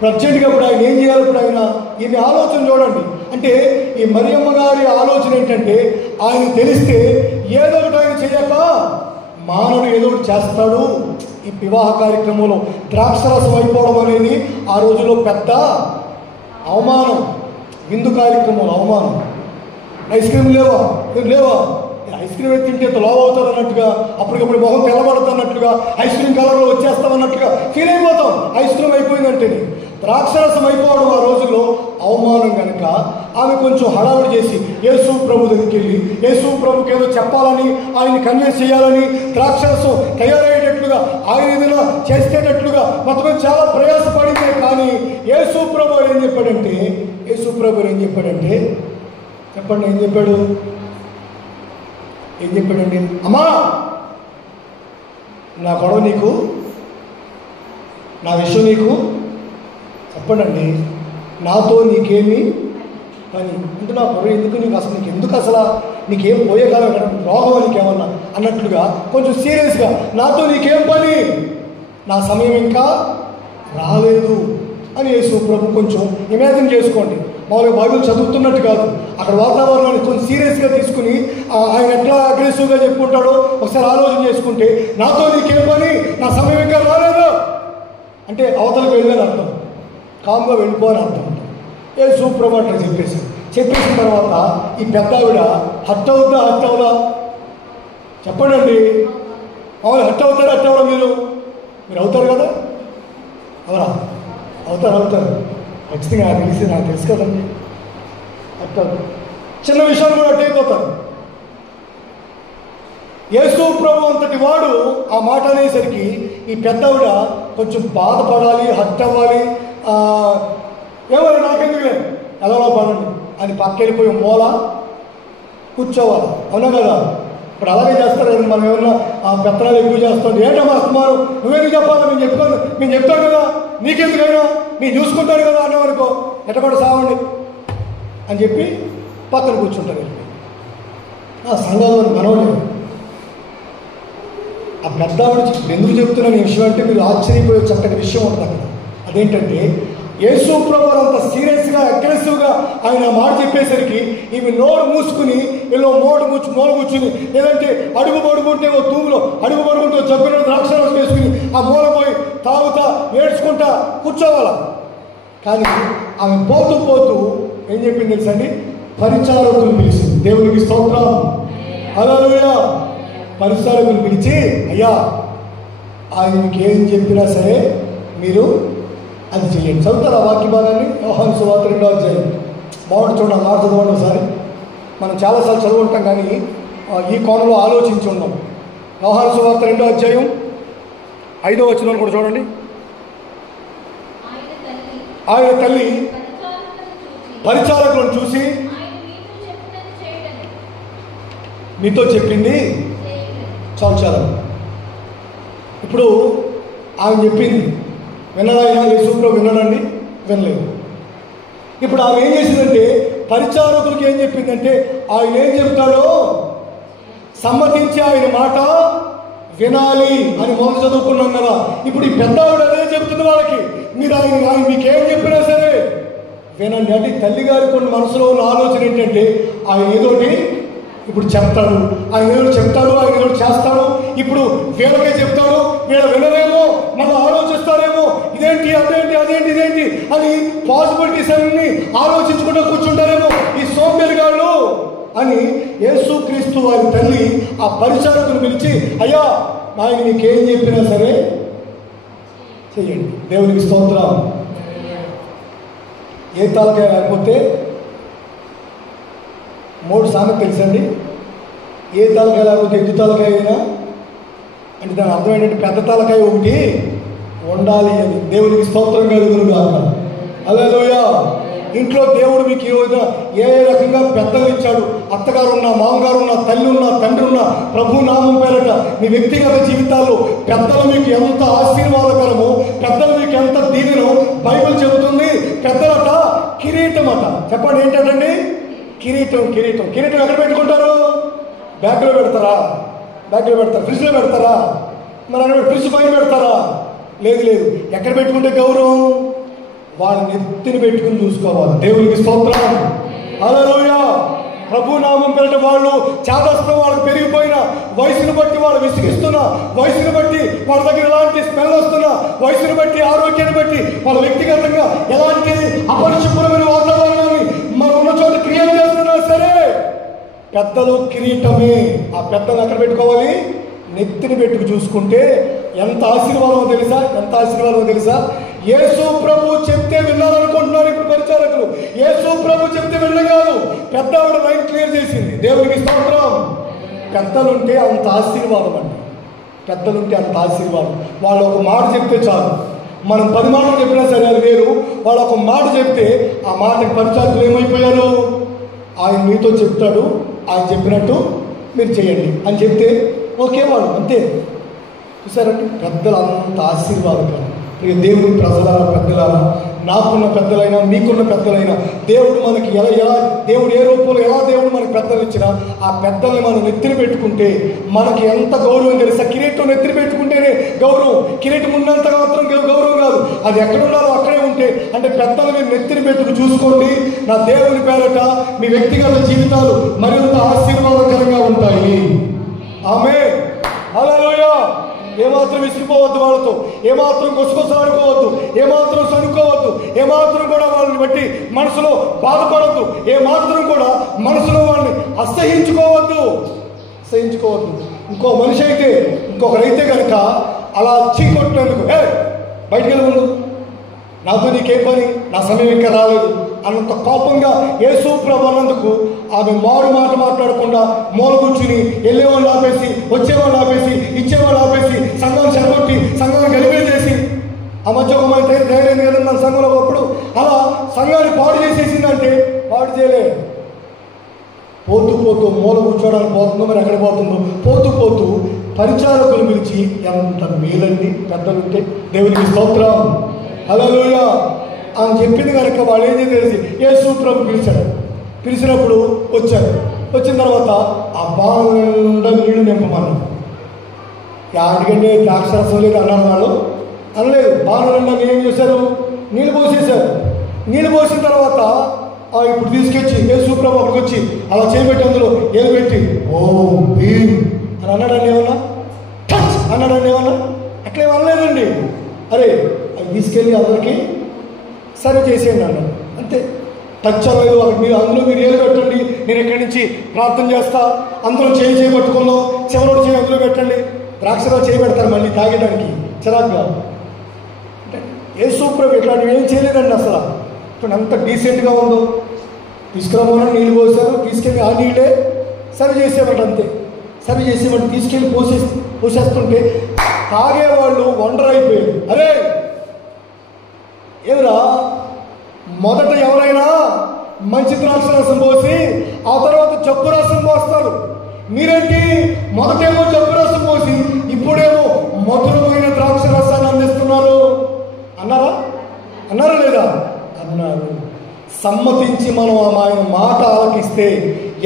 ప్రత్యేకంగా ఇప్పుడు ఆయన ఏం చేయాలి? ఇప్పుడు ఆయన ఈయన ఆలోచన చూడండి. అంటే ఈ మరియమ్మ గారి ఆలోచన ఏంటంటే, ఆయన తెలిస్తే ఏదో ఒకటి ఆయన చేయక మానవుడు ఏదో ఒకటి చేస్తాడు. ఈ వివాహ కార్యక్రమంలో ద్రాక్షరసం అయిపోవడం అనేది ఆ రోజుల్లో పెద్ద అవమానం. విందు కార్యక్రమంలో అవమానం. ఐస్ క్రీమ్ లేవా? ఐస్ క్రీమ్ తింటే ఎంత లోవ్ అవుతారు అన్నట్టుగా, అప్పటికప్పుడు మొహం తెల్లబడుతున్నట్లుగా, ఐస్ క్రీమ్ కలర్లో వచ్చేస్తామన్నట్టుగా ఫీల్ అయిపోతాం. ఐస్ క్రీమ్ అయిపోయిందంటేనే ద్రాక్షరసం అయిపోవడం ఆ రోజుల్లో అవమానం కనుక ఆమె కొంచెం హడావుడి చేసి యేసు ప్రభు దగ్గరికి వెళ్ళి యేసు ప్రభుకి ఏదో చెప్పాలని, ఆయన్ని కన్విన్స్ చేయాలని, ద్రాక్షరసం తయారయ్యేటట్లుగా, ఆయన ఏదైనా చేసేటట్లుగా మొత్తం చాలా ప్రయాసపడిందే. కానీ యేసు ప్రభు ఏం చెప్పాడంటే చెప్పండి, ఏం చెప్పాడండి? అమ్మా నా గొడవ నీకు, నా విషయం నీకు చెప్పండి, నాతో నీకేమి పని అంటే నా గొడవ ఎందుకు నీకు అసలు, నీకేం పోయే కాలం రోగం నీకేమన్నా అన్నట్లుగా కొంచెం సీరియస్గా, నాతో నీకేం పని, నా సమయం ఇంకా రాలేదు అని యేసు ప్రభు కొంచెం ఇమాజిన్ చేసుకోండి. మామూలుగా బైబిల్ చదువుతున్నట్టు కాదు, అక్కడ వాతావరణాన్ని కొంచెం సీరియస్గా తీసుకుని ఆయన ఎట్లా అగ్రెసివ్గా చెప్పుకుంటాడో ఒకసారి ఆలోచన చేసుకుంటే, నాతో నీకేం పని, నా సమయం ఇంకా రాలేదు అంటే అవతలకు వెళ్ళని అర్థం, కామ్గా వెళ్ళిపోని అర్థం. యేసు ప్రభు అట్లా చెప్పేసిన తర్వాత ఈ పెద్ద ఆవిడ హట్ అవుద్దా హట్ అవుదా చెప్పండి. అవును, హట్ అవుతారు హట్ అవ్వడం మీరు అవుతారు కదా, అవునా? అవుతారు ఖచ్చితంగా. నాకు తెలుసు కదండి. హట్ అవుతారు, చిన్న విషయాలు కూడా హట్ అయిపోతారు. యేసు ప్రభు అంతటి వాడు ఆ మాట అనేసరికి ఈ పెద్దవిడ కొంచెం బాధపడాలి, హట్ అవ్వాలి. ఏమో నాకెందుకులే ఎలా పడండి అని పక్కెళ్ళిపోయి మూల కూర్చోవాలి. అవునా కదా? ఇప్పుడు అలాగే చేస్తారు కదా. మనం ఏమన్నా పెత్తనాలు ఎక్కువ చేస్తాం. ఏంటమ్మా అస్తమానం నువ్వేందుకు చెప్పాలి, మేము చెప్తాను కదా, నీకెందుకైనా నేను చూసుకుంటాను కదా అన్నవనుకో ఎట్టబడి సావండి అని చెప్పి పక్కన కూర్చుంటారు. సంఘంలో మనవడు ఆ పెద్ద ఆవిడ ఎందుకు చెప్తున్నాను ఈ విషయం అంటే మీరు ఆశ్చర్యపోయే చక్కటి విషయం ఉంటుంది అక్కడ. అదేంటంటే యేసు ప్రభు అంత సీరియస్గా అగ్రెసివ్గా ఆయన మాట చెప్పేసరికి ఈమె నోరు మూసుకుని ఇలా మూల కూర్చుని, లేదంటే అడుగు పడుకుంటే ఓ తూములో అడుగు పడుకుంటే జబ్బున ద్రాక్షరసం వేసుకుని ఆ మూల పోయి తాగుతా ఏడ్చుకుంటా కూర్చోవాల. కానీ ఆమె పోతూ ఏం చెప్పింది తెలుసండి? పరిచారకులు పిలిచింది. దేవునికి స్తోత్రం, హల్లెలూయా. పరిచారకులు పిలిచి, అయ్యా ఆయనకి ఏం చెప్పినా సరే మీరు అది చేయండి. చదువుతారు ఆ వాక్య భాగాన్ని. యోహాను సువార్త 2వ అధ్యాయం బాగుంటుంది చూడండి. మాట చదవండి ఒకసారి. మనం చాలాసార్లు చదువుకుంటాం కానీ ఈ కోణంలో ఆలోచించి ఉన్నాం. యోహాను సువార్త 2వ అధ్యాయం 5వ వచనం కూడా చూడండి. ఆయన తల్లి పరిచారకులను చూసి మీతో చెప్పింది చాలు. ఇప్పుడు ఆయన చెప్పింది విన్నాడా? యేసు ప్రభు విన్నాడండి? వినలేదు. ఇప్పుడు ఆమె ఏం చేసిందంటే పరిచారకులకి ఏం చెప్పిందంటే ఆయన ఏం చెప్తాడో సమ్మతించి ఆయన మాట వినాలి అని మొదలు చదువుకున్నాం కదా. ఇప్పుడు ఈ పెద్ద ఆవిడ అదే చెప్తుంది వాళ్ళకి, మీరు ఆయన మీకేం చెప్పినా సరే వినండి. అంటే తల్లి గారి కొన్ని మనసులో ఉన్న ఆలోచన ఏంటంటే ఆయన ఏదోటి ఇప్పుడు చెప్తాడు, ఆయన ఏదో చెప్తాడు, ఆయన ఏదో చేస్తాడు. ఇప్పుడు వీళ్ళకే చెప్తాడు, వీళ్ళ వినరేమో, మనం ఆలోచిస్తారేమో, ఇదేంటి ఇదేంటి అని పాసిబిలిటీస్ అన్ని ఆలోచించుకుంటూ కూర్చుంటారేమో ఈ సోంబేరిగాళ్ళు అని యేసుక్రీస్తు వారి తల్లి ఆ పరిచారకుని పిలిచి, అయ్యా ఆయన మీకేం చెప్పినా సరే చెయ్యండి. దేవునికి స్తోత్రం. ఏ తలకాయ లేకపోతే 3 సామెత తెలుసండి. ఏ తలకాయ లేకపోతే ఎద్దు తలకాయ అయినా అంటే దాని అర్థం ఏంటంటే పెద్ద తలకాయ ఒకటి ఉండాలి అని. దేవునికి స్తోత్రం కలుగును గాక. హల్లెలూయా. ఇంట్లో దేవుడు మీకు ఏ రకంగా పెద్దలు ఇచ్చాడు. అత్తగారు ఉన్నా, మామగారు ఉన్నా, తల్లి ఉన్నా, తండ్రి ఉన్నా, ప్రభు నామం పేరట మీ వ్యక్తిగత జీవితాల్లో పెద్దలు మీకు ఎంత ఆశీర్వాదకరమో, పెద్దలు మీకు ఎంత దీవెనో బైబిల్ చెబుతుంది. పెద్దలట కిరీటం అట. చెప్పండి ఏంటండి? కిరీటం. ఎక్కడ పెట్టుకుంటారు? బ్యాగ్లో పెడతారా? ఫ్రిడ్జ్లో పెడతారా? మరి అక్కడ ఫ్రిడ్జ్ పైన పెడతారా? లేదు. ఎక్కడ పెట్టుకుంటే గౌరవం? వాళ్ళ నెత్తిని పెట్టుకుని చూసుకోవాలి. దేవునికి స్తోత్రం, హల్లెలూయా. ప్రభు నామం పేరిట వాళ్ళు చాదస్తం వాళ్ళకి పెరిగిపోయిన వయసును బట్టి వాళ్ళు విసిగిస్తున్నా, వయసును బట్టి వాళ్ళ దగ్గర ఎలాంటి స్మెల్ వస్తున్నా, వయసును బట్టి ఆరోగ్యాన్ని బట్టి వాళ్ళ వ్యక్తిగతంగా ఎలాంటి అపరిశుభ్రమైన వాతావరణాన్ని మనం ఉన్న చోట క్రియేట్ చేస్తున్నా సరే పెద్దలు కిరీటమే. ఆ పెద్దలు ఎక్కడ పెట్టుకోవాలి? నెత్తిని పెట్టుకు చూసుకుంటే ఎంత ఆశీర్వాదమో తెలుసా? యేసు ప్రభు చెప్తే వినాలనుకుంటున్నారు ఇప్పుడు పరిచారకులు. యేసు ప్రభు చెప్తే వినగాదు. పెద్ద ఆవిడ లైన్ క్లియర్ చేసింది. దేవునికి స్తోత్రం. పెద్దలుంటే అంత ఆశీర్వాదం అండి. వాళ్ళు ఒక మాట చెప్తే చాలు. మనం 10 మాటలు చెప్పినా సరే అది వేరు. వాళ్ళు ఒక మాట చెప్తే ఆ మాటకి పరిచారకులు ఏమైపోయారు? ఆయన మీతో చెప్తాడు, ఆయన చెప్పినట్టు మీరు చేయండి అని చెప్తే ఓకే వాళ్ళు అంతే. చూసారంటే పెద్దలు అంత ఆశీర్వాదకరం. దేవుని ప్రజలారా, పెద్దలారా, నాకున్న పెద్దలైనా మీకున్న పెద్దలైనా దేవుడు మనకి ఎలా దేవుడు ఏ రూపంలో ఎలా దేవుడు మనకి పెద్దలు ఇచ్చినా ఆ పెద్దల్ని మనం నెత్తిని పెట్టుకుంటే మనకి ఎంత గౌరవం తెలుసా? కిరీటం నెత్తిని పెట్టుకుంటేనే గౌరవం. కిరీటం ఉన్నంత మాత్రం గౌరవం కాదు. అది ఎక్కడ ఉండాలో అక్కడే ఉంటే అంటే పెద్దలు మీరు నెత్తిని పెట్టుకు చూసుకోండి. నా దేవుని పేరట మీ వ్యక్తిగత జీవితాలు మరింత ఆశీర్వాదకరంగా ఉంటాయి. ఆమేన్, హల్లెలూయా. ఏమాత్రం విసిగిపోవద్దు, వాళ్ళతో ఏమాత్రం గుసగుసలాడుకోవద్దు, ఏమాత్రం సనుకోవద్దు, ఏమాత్రం కూడా వాళ్ళని బట్టి మనసులో బాధపడద్దు, ఏమాత్రం కూడా మనసులో వాళ్ళని అసహించుకోవద్దు. ఇంకో మనిషి అయితే, ఇంకొకరైతే కనుక అలా చీకొట్టినందుకు బయటికి వెళ్ళి ముందు, నాతో నీకేం పని, నా సమయం ఇంకా రాలేదు అన్నంత కోపంగా యేసు ప్రభు అన్నందుకు ఆమె మారు మాట మాట్లాడకుండా మూల కూర్చుని వెళ్ళేవాళ్ళు ఆపేసి, వచ్చేవాళ్ళు ఆపేసి, ఇచ్చేవాళ్ళు ఆపేసి, సంఘం చెడగొట్టి సంఘాన్ని గలిపే చేసి, ఆ మధ్య ఒక మన ధైర్యం కదా మన సంఘంలో ఒకప్పుడు అలా సంఘాన్ని పాడు చేసేసిందంటే పాడు చేయలే, పోతూ మూల కూర్చోవడానికి పోతుందో, మరి ఎక్కడ పోతుందో, పోతూ పరిచారకులు పిలిచి, ఎంత మేలండి పెద్దలుంటే, దేవునికి స్తోత్రం, హల్లెలూయా అని చెప్పింది కనుక వాళ్ళు ఏం చేసి యేసు ప్రభు పిలిచినప్పుడు వచ్చారు. వచ్చిన తర్వాత ఆ బాగా నీళ్లు నింపమన్నారు. ఎందుకంటే ద్రాక్షరసం లేదు అన్నారు వాళ్ళు, అనలేదు. బాణంలో ఏం చేశారు, నీళ్ళు పోసేశారు. నీళ్ళు పోసిన తర్వాత ఇప్పుడు తీసుకొచ్చి యేసు ప్రభు అక్కడికి వచ్చి అలా చేయబెట్టి అందులో ఏలు పెట్టి ఓ భీమ్ అని అన్నాడండి, ఏమన్నా టచ్ అన్నాడండి, ఏమన్నా అట్లా అనలేదండి. అరే అవి తీసుకెళ్ళి అందరికీ సర్వ్ చేసేయండి అన్నాడు, అంతే. టచ్ అవ్వలేదు. మీరు అందులో మీరు ఏలు పెట్టండి, నేను ఇక్కడి నుంచి ప్రార్థన చేస్తా, అందరూ చేయి పట్టుకుందాం, చివరి చేయి అందులో పెట్టండి. ద్రాక్షలో చేయి పెడతారు మళ్ళీ తాగడానికి చిరాకుగా. అంటే యేసు ప్రభు ఇట్లాంటివి ఏం చేయలేదండి అసలు. ఇప్పుడు ఎంత డీసెంట్గా ఉందో, తీసుకురామని నీళ్ళు పోసారు, తీసుకెళ్ళి ఆ నీళ్ళే సర్వ్ చేసేవాడు, అంతే. సర్వ్ చేసేవాడు తీసుకెళ్ళి పోసేస్తుంటే తాగేవాళ్ళు వండర్ అయిపోయారు. అరే ఏమిరా, మొదట ఎవరైనా మంచి ద్రాక్ష రసం పోసి ఆ తర్వాత చెప్పు రసం పోస్తారు, మీరేంటి మొదటేమో చెప్పు రసం పోసి ఇప్పుడేమో మధురమైన ద్రాక్ష రసాన్ని అందిస్తున్నారు అన్నారా లేదా? అన్నారు. సమ్మతించి మనం ఆయన మాట ఆలకిస్తే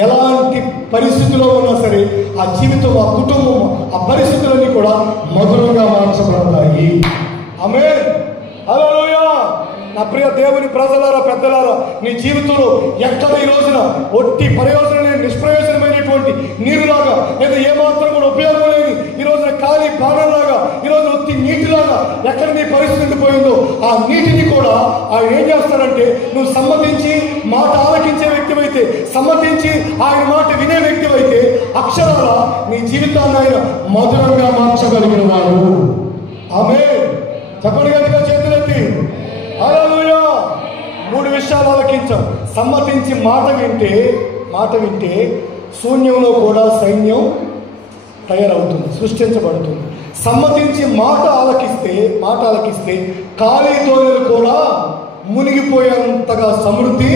ఎలాంటి పరిస్థితుల్లో ఉన్నా సరే ఆ జీవితం, ఆ కుటుంబం, ఆ పరిస్థితులన్నీ కూడా మధురంగా మార్చబడతాయి. ఆమేన్, హల్లెలూయా. నా ప్రియ దేవుని ప్రజలారా, పెద్దలారా, నీ జీవితంలో ఎక్కడ ఈ రోజున ఒట్టి ప్రయోజనం లేని, నిష్ప్రయోజనమైనటువంటి నీరులాగా, లేదా ఏమాత్రం కూడా ఉపయోగం లేని ఈ రోజున ఖాళీ ప్రాణంలాగా, ఈ రోజు ఒత్తి నీటిలాగా ఎక్కడ నీ పరిస్థితి ఉండిపోయిందో ఆ నీటిని కూడా ఆయన ఏం చేస్తాడంటే, నువ్వు సమ్మతించి మాట ఆలకించే వ్యక్తివైతే, సమ్మతించి ఆయన మాట వినే వ్యక్తివైతే అక్షరాల నీ జీవితాన్ని ఆయన మధురంగా మార్చగలిగిన వాడు. ఆమేన్, చెప్పండి గట్టిగా చేతులెత్తి హల్లెలూయా. 3 విషయాలు ఆలకించాం. సమ్మతించి మాట వింటే శూన్యంలో కూడా సైన్యం తయారవుతుంది, సృష్టించబడుతుంది. సమ్మతించి మాట ఆలకిస్తే ఖాళీ తోనెలు కూడా మునిగిపోయేంతగా సమృద్ధి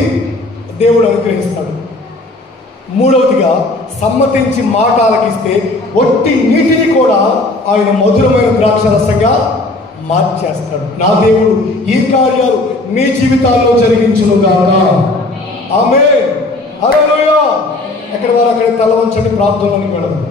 దేవుడు అనుగ్రహిస్తాడు. 3వదిగా సమ్మతించి మాట ఆలకిస్తే ఒట్టి నీటిని కూడా ఆయన మధురమైన ద్రాక్షరసంగా మార్చేస్తాడు. నా దేవుడు ఈ కార్యాలు మీ జీవితాల్లో జరిగించునుగాక. ఆమేన్, హల్లెలూయా. ఎక్కడ వారు అక్కడ తల వంచండి, ప్రార్థనలోకి వెళదాం.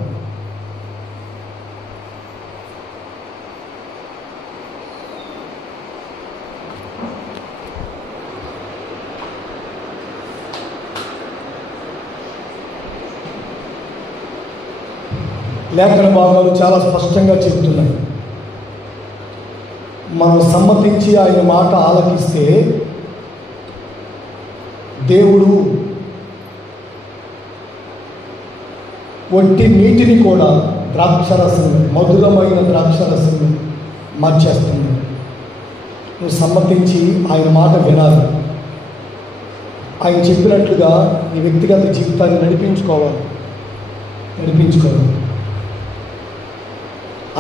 లేఖన భాగాలు చాలా స్పష్టంగా చెబుతున్నాయి. మనం సమ్మతించి ఆయన మాట ఆలకిస్తే దేవుడు ఒంటి నీటిని కూడా ద్రాక్షరసం, మధురమైన ద్రాక్షరసం మార్చేస్తుంది. నువ్వు సమ్మతించి ఆయన మాట వినాలి. ఆయన చెప్పినట్లుగా నీ వ్యక్తిగత జీవితాన్ని నడిపించుకోవాలి.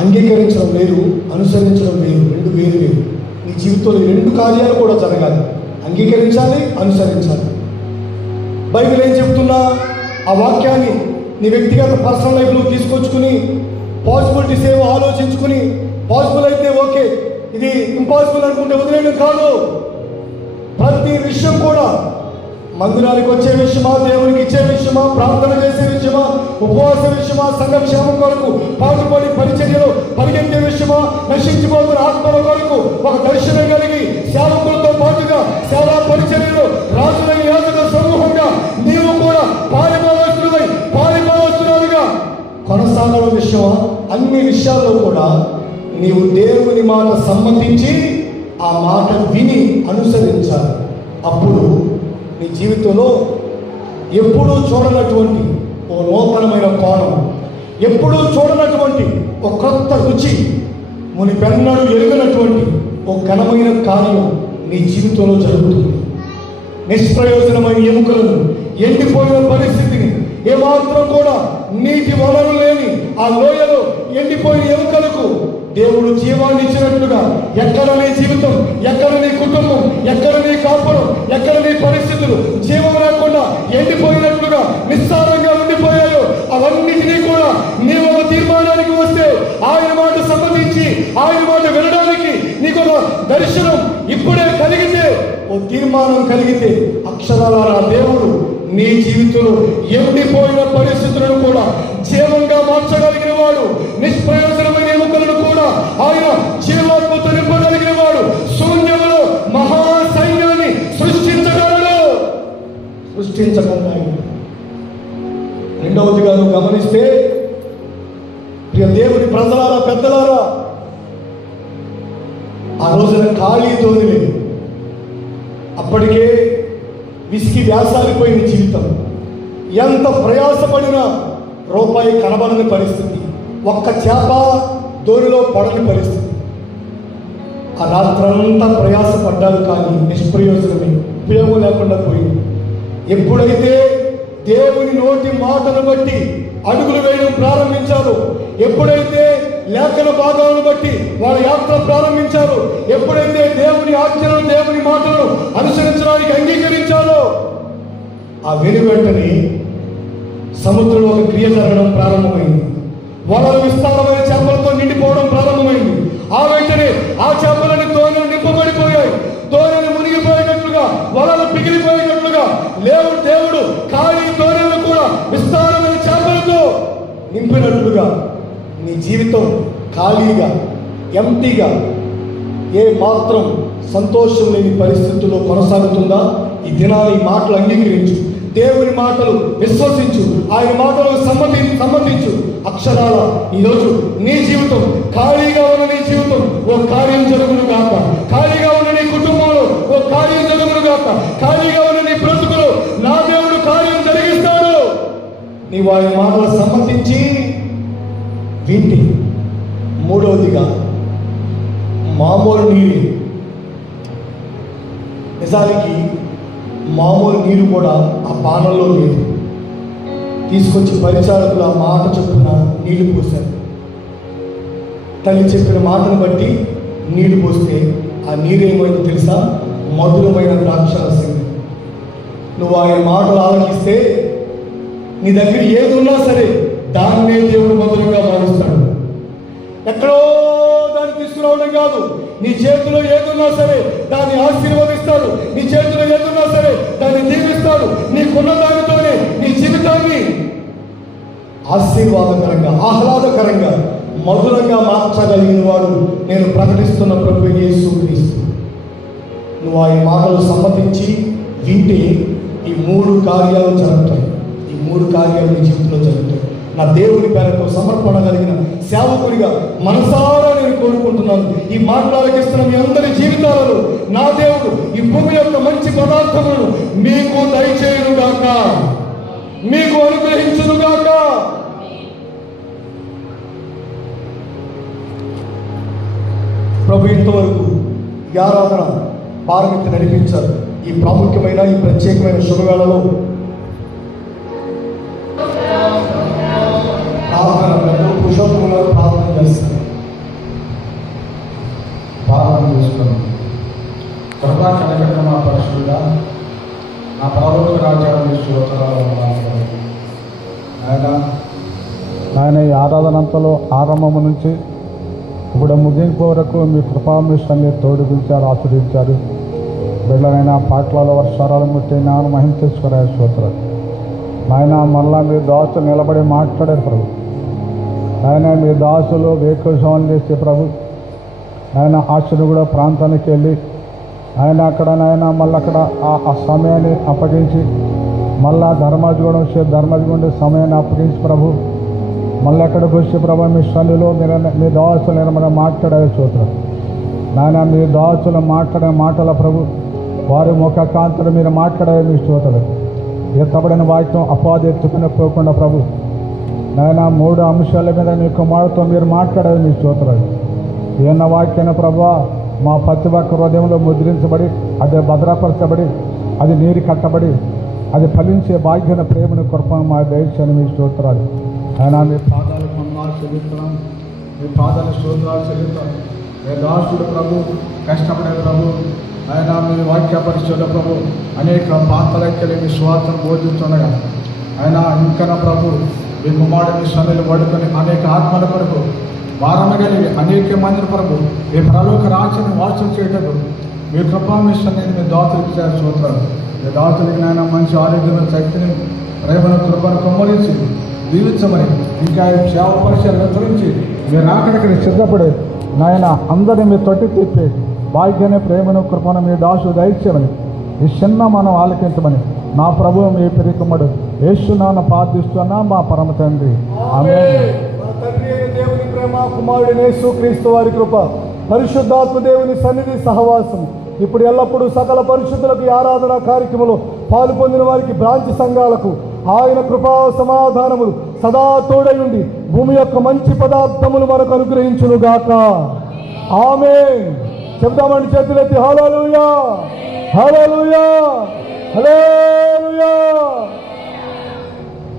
అంగీకరించడం వేరు, అనుసరించడం వేరు, 2 వేరు. నీ జీవితంలో 2 కార్యాలు కూడా జరగాలి. అంగీకరించాలి, అనుసరించాలి. బైబిల్ ఏం చెప్తున్నా ఆ వాక్యాన్ని నీ వ్యక్తిగత పర్సనల్ లైఫ్లో తీసుకొచ్చుకుని పాసిబిలిటీస్ ఏమో ఆలోచించుకుని, పాసిబుల్ అయితే ఓకే, ఇది ఇంపాసిబుల్ అనుకుంటే వదిలేయడం కాదు. ప్రతి విషయం కూడా మందిరానికి వచ్చే విషయమా, దేవునికి ఇచ్చే విషయమా, ప్రార్థన చేసే విషయమా, ఉపవాస విషయమా, సంఘ క్షేమం కొరకు పాటుపడి పరిచర్యలో పరిగెత్తే విషయమా, నశించిపోతున్న ఆత్మల కొరకు ఒక దర్శనం కలిగి సేవకులతో పాటుగా సేవా పరిచర్యలో రాజుల యాజక సమూహంగా నీవు కూడా పారిపోవచ్చునుగా కొనసాగడం విషయమా, అన్ని విషయాల్లో కూడా నీవు దేవుని మాట సమ్మతించి ఆ మాట విని అనుసరించాలి. అప్పుడు నీ జీవితంలో ఎప్పుడూ చూడనటువంటి ఓ నూతనమైన కోణం, ఎప్పుడూ చూడనటువంటి ఒక కొత్త రుచి, మునిపెన్నడూ ఎరుగనటువంటి ఒక ఘనమైన కార్యం నీ జీవితంలో జరుగుతుంది. నిష్ప్రయోజనమైన ఎముకలను, ఎండిపోయిన పరిస్థితిని, ఏమాత్రం కూడా నీటి వనరు లేని ఆ లోయలో ఎండిపోయిన ఎముకలకు దేవుడు జీవాన్ని ఇచ్చినట్లుగా ఎక్కడ నీ జీవితం, ఎక్కడ నీ కుటుంబం, ఎక్కడ నీ కాపురం, ఎక్కడ నీ పరిస్థితులు జీవం లేకుండా ఎండిపోయినట్లుగా నిస్సారంగా ఉండిపోయాయో అవన్నిటినీ కూడా నీవు ఒక తీర్మానానికి వస్తే, ఆయన మాట సమ్మతించి ఆయన మాట వినడానికి నీకు ఒక దర్శనం ఇప్పుడే కలిగితే, ఓ తీర్మానం కలిగితే, అక్షరాల దేవుడు నీ జీవితంలో ఎండిపోయిన పరిస్థితులను కూడా జీవంగా మార్చగలిగిన వాడు, నిష్ప్రయోజనమైన ఎముకలను కూడా ఆయన జీవాత్మతో నింపగలిగిన వాడు, శూన్యములో మహా సైన్యాన్ని సృష్టించగలడు. రెండవదిగా నువ్వు గమనిస్తే, ప్రియ దేవుని ప్రజలారా, పెద్దలారా, ఆ రోజున ఖాళీ తోని లేదు. అప్పటికే విసికి వ్యాసాలిపోయిన జీవితం, ఎంత ప్రయాసపడినా రూపాయి కనబడని పరిస్థితి, ఒక్క చేప దోనిలో పడని పరిస్థితి. ఆ రాత్రంతా ప్రయాసపడ్డారు, కానీ నిష్ప్రయోజనమే, ఉపయోగం లేకుండా పోయింది. ఎప్పుడైతే దేవుని నోటి మాటను బట్టి అడుగులు వేయడం ప్రారంభించారు, ఎప్పుడైతే లేఖన భాగాలను బట్టి వాళ్ళ యాత్ర ప్రారంభించారు, ఎప్పుడైతే దేవుని ఆజ్ఞలను, దేవుని మాటలను అనుసరించడానికి అంగీకరించారో, ఆ వెంటనే సముద్రంలో ఒక క్రియ జరగడం ప్రారంభమైంది. వలలు విస్తారమైన చేపలతో నిండిపోవడం ప్రారంభమైంది. ఆ వెంటనే ఆ చేపలని దోణులు నింపబడిపోయాయి. దోణులు మునిగిపోయినట్లుగా, వలలు పిగిలిపోయినట్లుగా దేవుడు ఖాళీ దోణులను కూడా విస్తారమైన చేపలతో నింపినట్లుగా నీ జీవితం ఖాళీగా, ఎంటీగా, ఏ మాత్రం సంతోషం లేని పరిస్థితుల్లో కొనసాగుతుందా? ఈ దినాన్ని ఈ మాటలు అంగీకరించు, దేవుని మాటలు విశ్వసించు, ఆయన మాటలు సమ్మతించు. అక్షరాల ఈరోజు నీ జీవితం, ఖాళీగా ఉన్న నీ జీవితం ఓ కార్యం జరుగును గాక, ఖాళీగా ఉన్న నీ కుటుంబంలో ఓ కార్యం జరుగును గాక, ఖాళీగా ఉన్న నీ బ్రతుకులో నా దేవుడు కార్యం జరిగిస్తాడు. నీవు ఆయన మాటలు సమ్మతించి వింటి. మూడవదిగా మామూలు నీరు. నిజానికి మామూలు నీరు కూడా ఆ పానంలో లేదు. తీసుకొచ్చి పరిచారకులు ఆ మాట చొప్పున నీళ్లు పోశారు. తల్లి చెప్పిన మాటను బట్టి నీళ్లు పోస్తే ఆ నీరేమైందో తెలుసా? మధురమైన ద్రాక్షరసం. నువ్వు ఆయన మాటలు ఆలకిస్తే నీ దగ్గర ఏది ఉన్నా సరే దాన్నే దేవుడు మధురంగా మారుస్తాడు. ఎక్కడో దాన్ని తీసుకురావడం కాదు, నీ చేతిలో ఏదున్నా సరే దాన్ని ఆశీర్వదిస్తాడు. నీ చేతిలో ఏదున్నా సరే దాన్ని దీవిస్తాడు. నీకున్న దానితోనే నీ జీవితాన్ని ఆశీర్వాదకరంగా, ఆహ్లాదకరంగా, మధురంగా మార్చగలిగిన వాడు నేను ప్రకటిస్తున్న ప్రభువు యేసుక్రీస్తు. నువ్వు ఆయన మాటలు సమ్మతించి వింటే ఈ 3 కార్యాలు జరుగుతాయి. ఈ 3 కార్యాలు నీ జీవితంలో జరుగుతాయి. నా దేవుని పేరుతో సమర్పణ కలిగిన సేవకుడిగా మనసారా నేను కోరుకుంటున్నాను, ఈ మాట్లాడకిస్తున్న మీ అందరి జీవితాలలో నా దేవుడు ఈ భూమి యొక్క మంచి పదార్థములను మీకు దయచేయునుగాక, మీకు అనుగ్రహించునుగాక. ప్రభు ఇంతవరకు ఈ ఆరాధన పారమితి నడిపించారు. ఈ ప్రాముఖ్యమైన, ఈ ప్రత్యేకమైన శుభవేళలో ప్రార్థన చేస్తారు. ప్రార్థన చేసుకున్నాం. కరుణా కనకట్ట మా పరిశుద్ధుడా, నా పరలోక రాజ్యాన్ని స్తోత్రాలు ఆయన ఈ ఆరాధనంతలో ఆరంభం నుంచి ఇప్పుడు ముగింపు వరకు మీ కృపామిషాన్ని తోడుగుంచారు, ఆస్వాదించారు. బిడ్డలైన పాటలలో వర్షాలు ముట్టి నాన్న మహిమ తెచ్చుకునే స్తోత్రాలు. ఆయన మళ్ళా మీ దాసులు నిలబడి మాట్లాడారు ప్రభు. ఆయన మీ దాసులు వేకువజామున చేసే ప్రభు, ఆయన ఆశను కూడా ప్రాంతానికి వెళ్ళి ఆయన అక్కడ నాయన మళ్ళీ అక్కడ ఆ సమయాన్ని అప్పగించి మళ్ళా ధర్మాజిగూడెం సమయాన్ని అప్పగించి ప్రభు మళ్ళీ ఎక్కడికి వచ్చి ప్రభా మీ సన్నిలో మీ దాసులు నిర్మల మాట్లాడే చూద్దాం నాయన మీ దాసులు మాట్లాడే మాటల ప్రభు వారి ముఖ కాంతులు మీరు మాట్లాడే మీ స్తోత్రాలు ఎత్తబడిన వాక్యం అపాధి ఎత్తుకుని పోకుండా ప్రభు నాయన 3 అంశాల మీద మీ కుమారుతో మీరు మాట్లాడే మీ స్తోత్రాలు ఏన్న వాక్యాన్ని ప్రభు మా ప్రతి ఒక్క హృదయంలో ముద్రించబడి అది భద్రపరచబడి అది నీరు కట్టబడి అది ఫలించే భాగ్యన ప్రేమను కృపను మా దయచేయని మీ స్తోత్రాలు ఆయన మీ పాదాలు కొన్నాళ్ళు చెల్లిస్తున్నాం మీ పాదాలు స్తోత్రాలు చెల్లిస్తాం మీ దాసుడు ప్రభు కష్టపడే ప్రభు ఆయన మీ వాక్య పరిశుద్ధ ప్రభు అనేక పాత్రలకి మీ స్వార్థను బోధిస్తుండగా ఆయన ఇంకా ప్రభు మీ కుమారుడు మీ సన్నిధిలో పడుకొని అనేక ఆత్మల కొరకు వారణ కలిగి అనేక మంది ప్రభు మీ పరలోక రాజ్యాన్ని వాసం చేయటకు మీ కృపా మీ సన్నిధిని మీ దాతులకు స్తోత్రాలు మీ దాతులకి నాయన మంచి ఆరోగ్యమైన శక్తిని ప్రేమను కృపను కుమ్మరించి దీవించమని ఇంకా సేవ పరిచయాలు విస్తరించి మీరు అక్కడికి సిద్ధపడి నాయన అందరినీ మీ తొట్టి తిప్పి భాగ్యాన్ని ప్రేమను కృపను మీ దాసు దయచేయమని ఈ చిన్న మనం ఆలకించమని నా ప్రభు మీ పిరికుమ్మడు యేసునామమున ప్రార్థిస్తున్నా మా పరమ తండ్రి ఆమేన్. మన తండ్రి అయిన దేవుని ప్రేమ, కుమారుడైన యేసుక్రీస్తు వారి కృప, పరిశుద్ధాత్మ దేవుని సన్నిధి సహవాసం ఇప్పుడు ఎల్లప్పుడూ సకల పరిశుద్ధులకు ఈ ఆరాధన కార్యక్రమంలో పాలు పొందిన వారికి బ్రాంచ్ సంఘాలకు ఆయన కృపా సమాధానములు సదా తోడై ఉండి భూమి యొక్క మంచి పదార్థములు మనకు అనుగ్రహించును గాక. ఆమేన్. చెప్తామండి చేతులెత్తి హల్లెలూయా, హల్లెలూయా, హల్లెలూయా.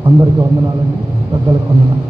అందరికీ వందనాలండి, పెద్దలకు వందనాలు.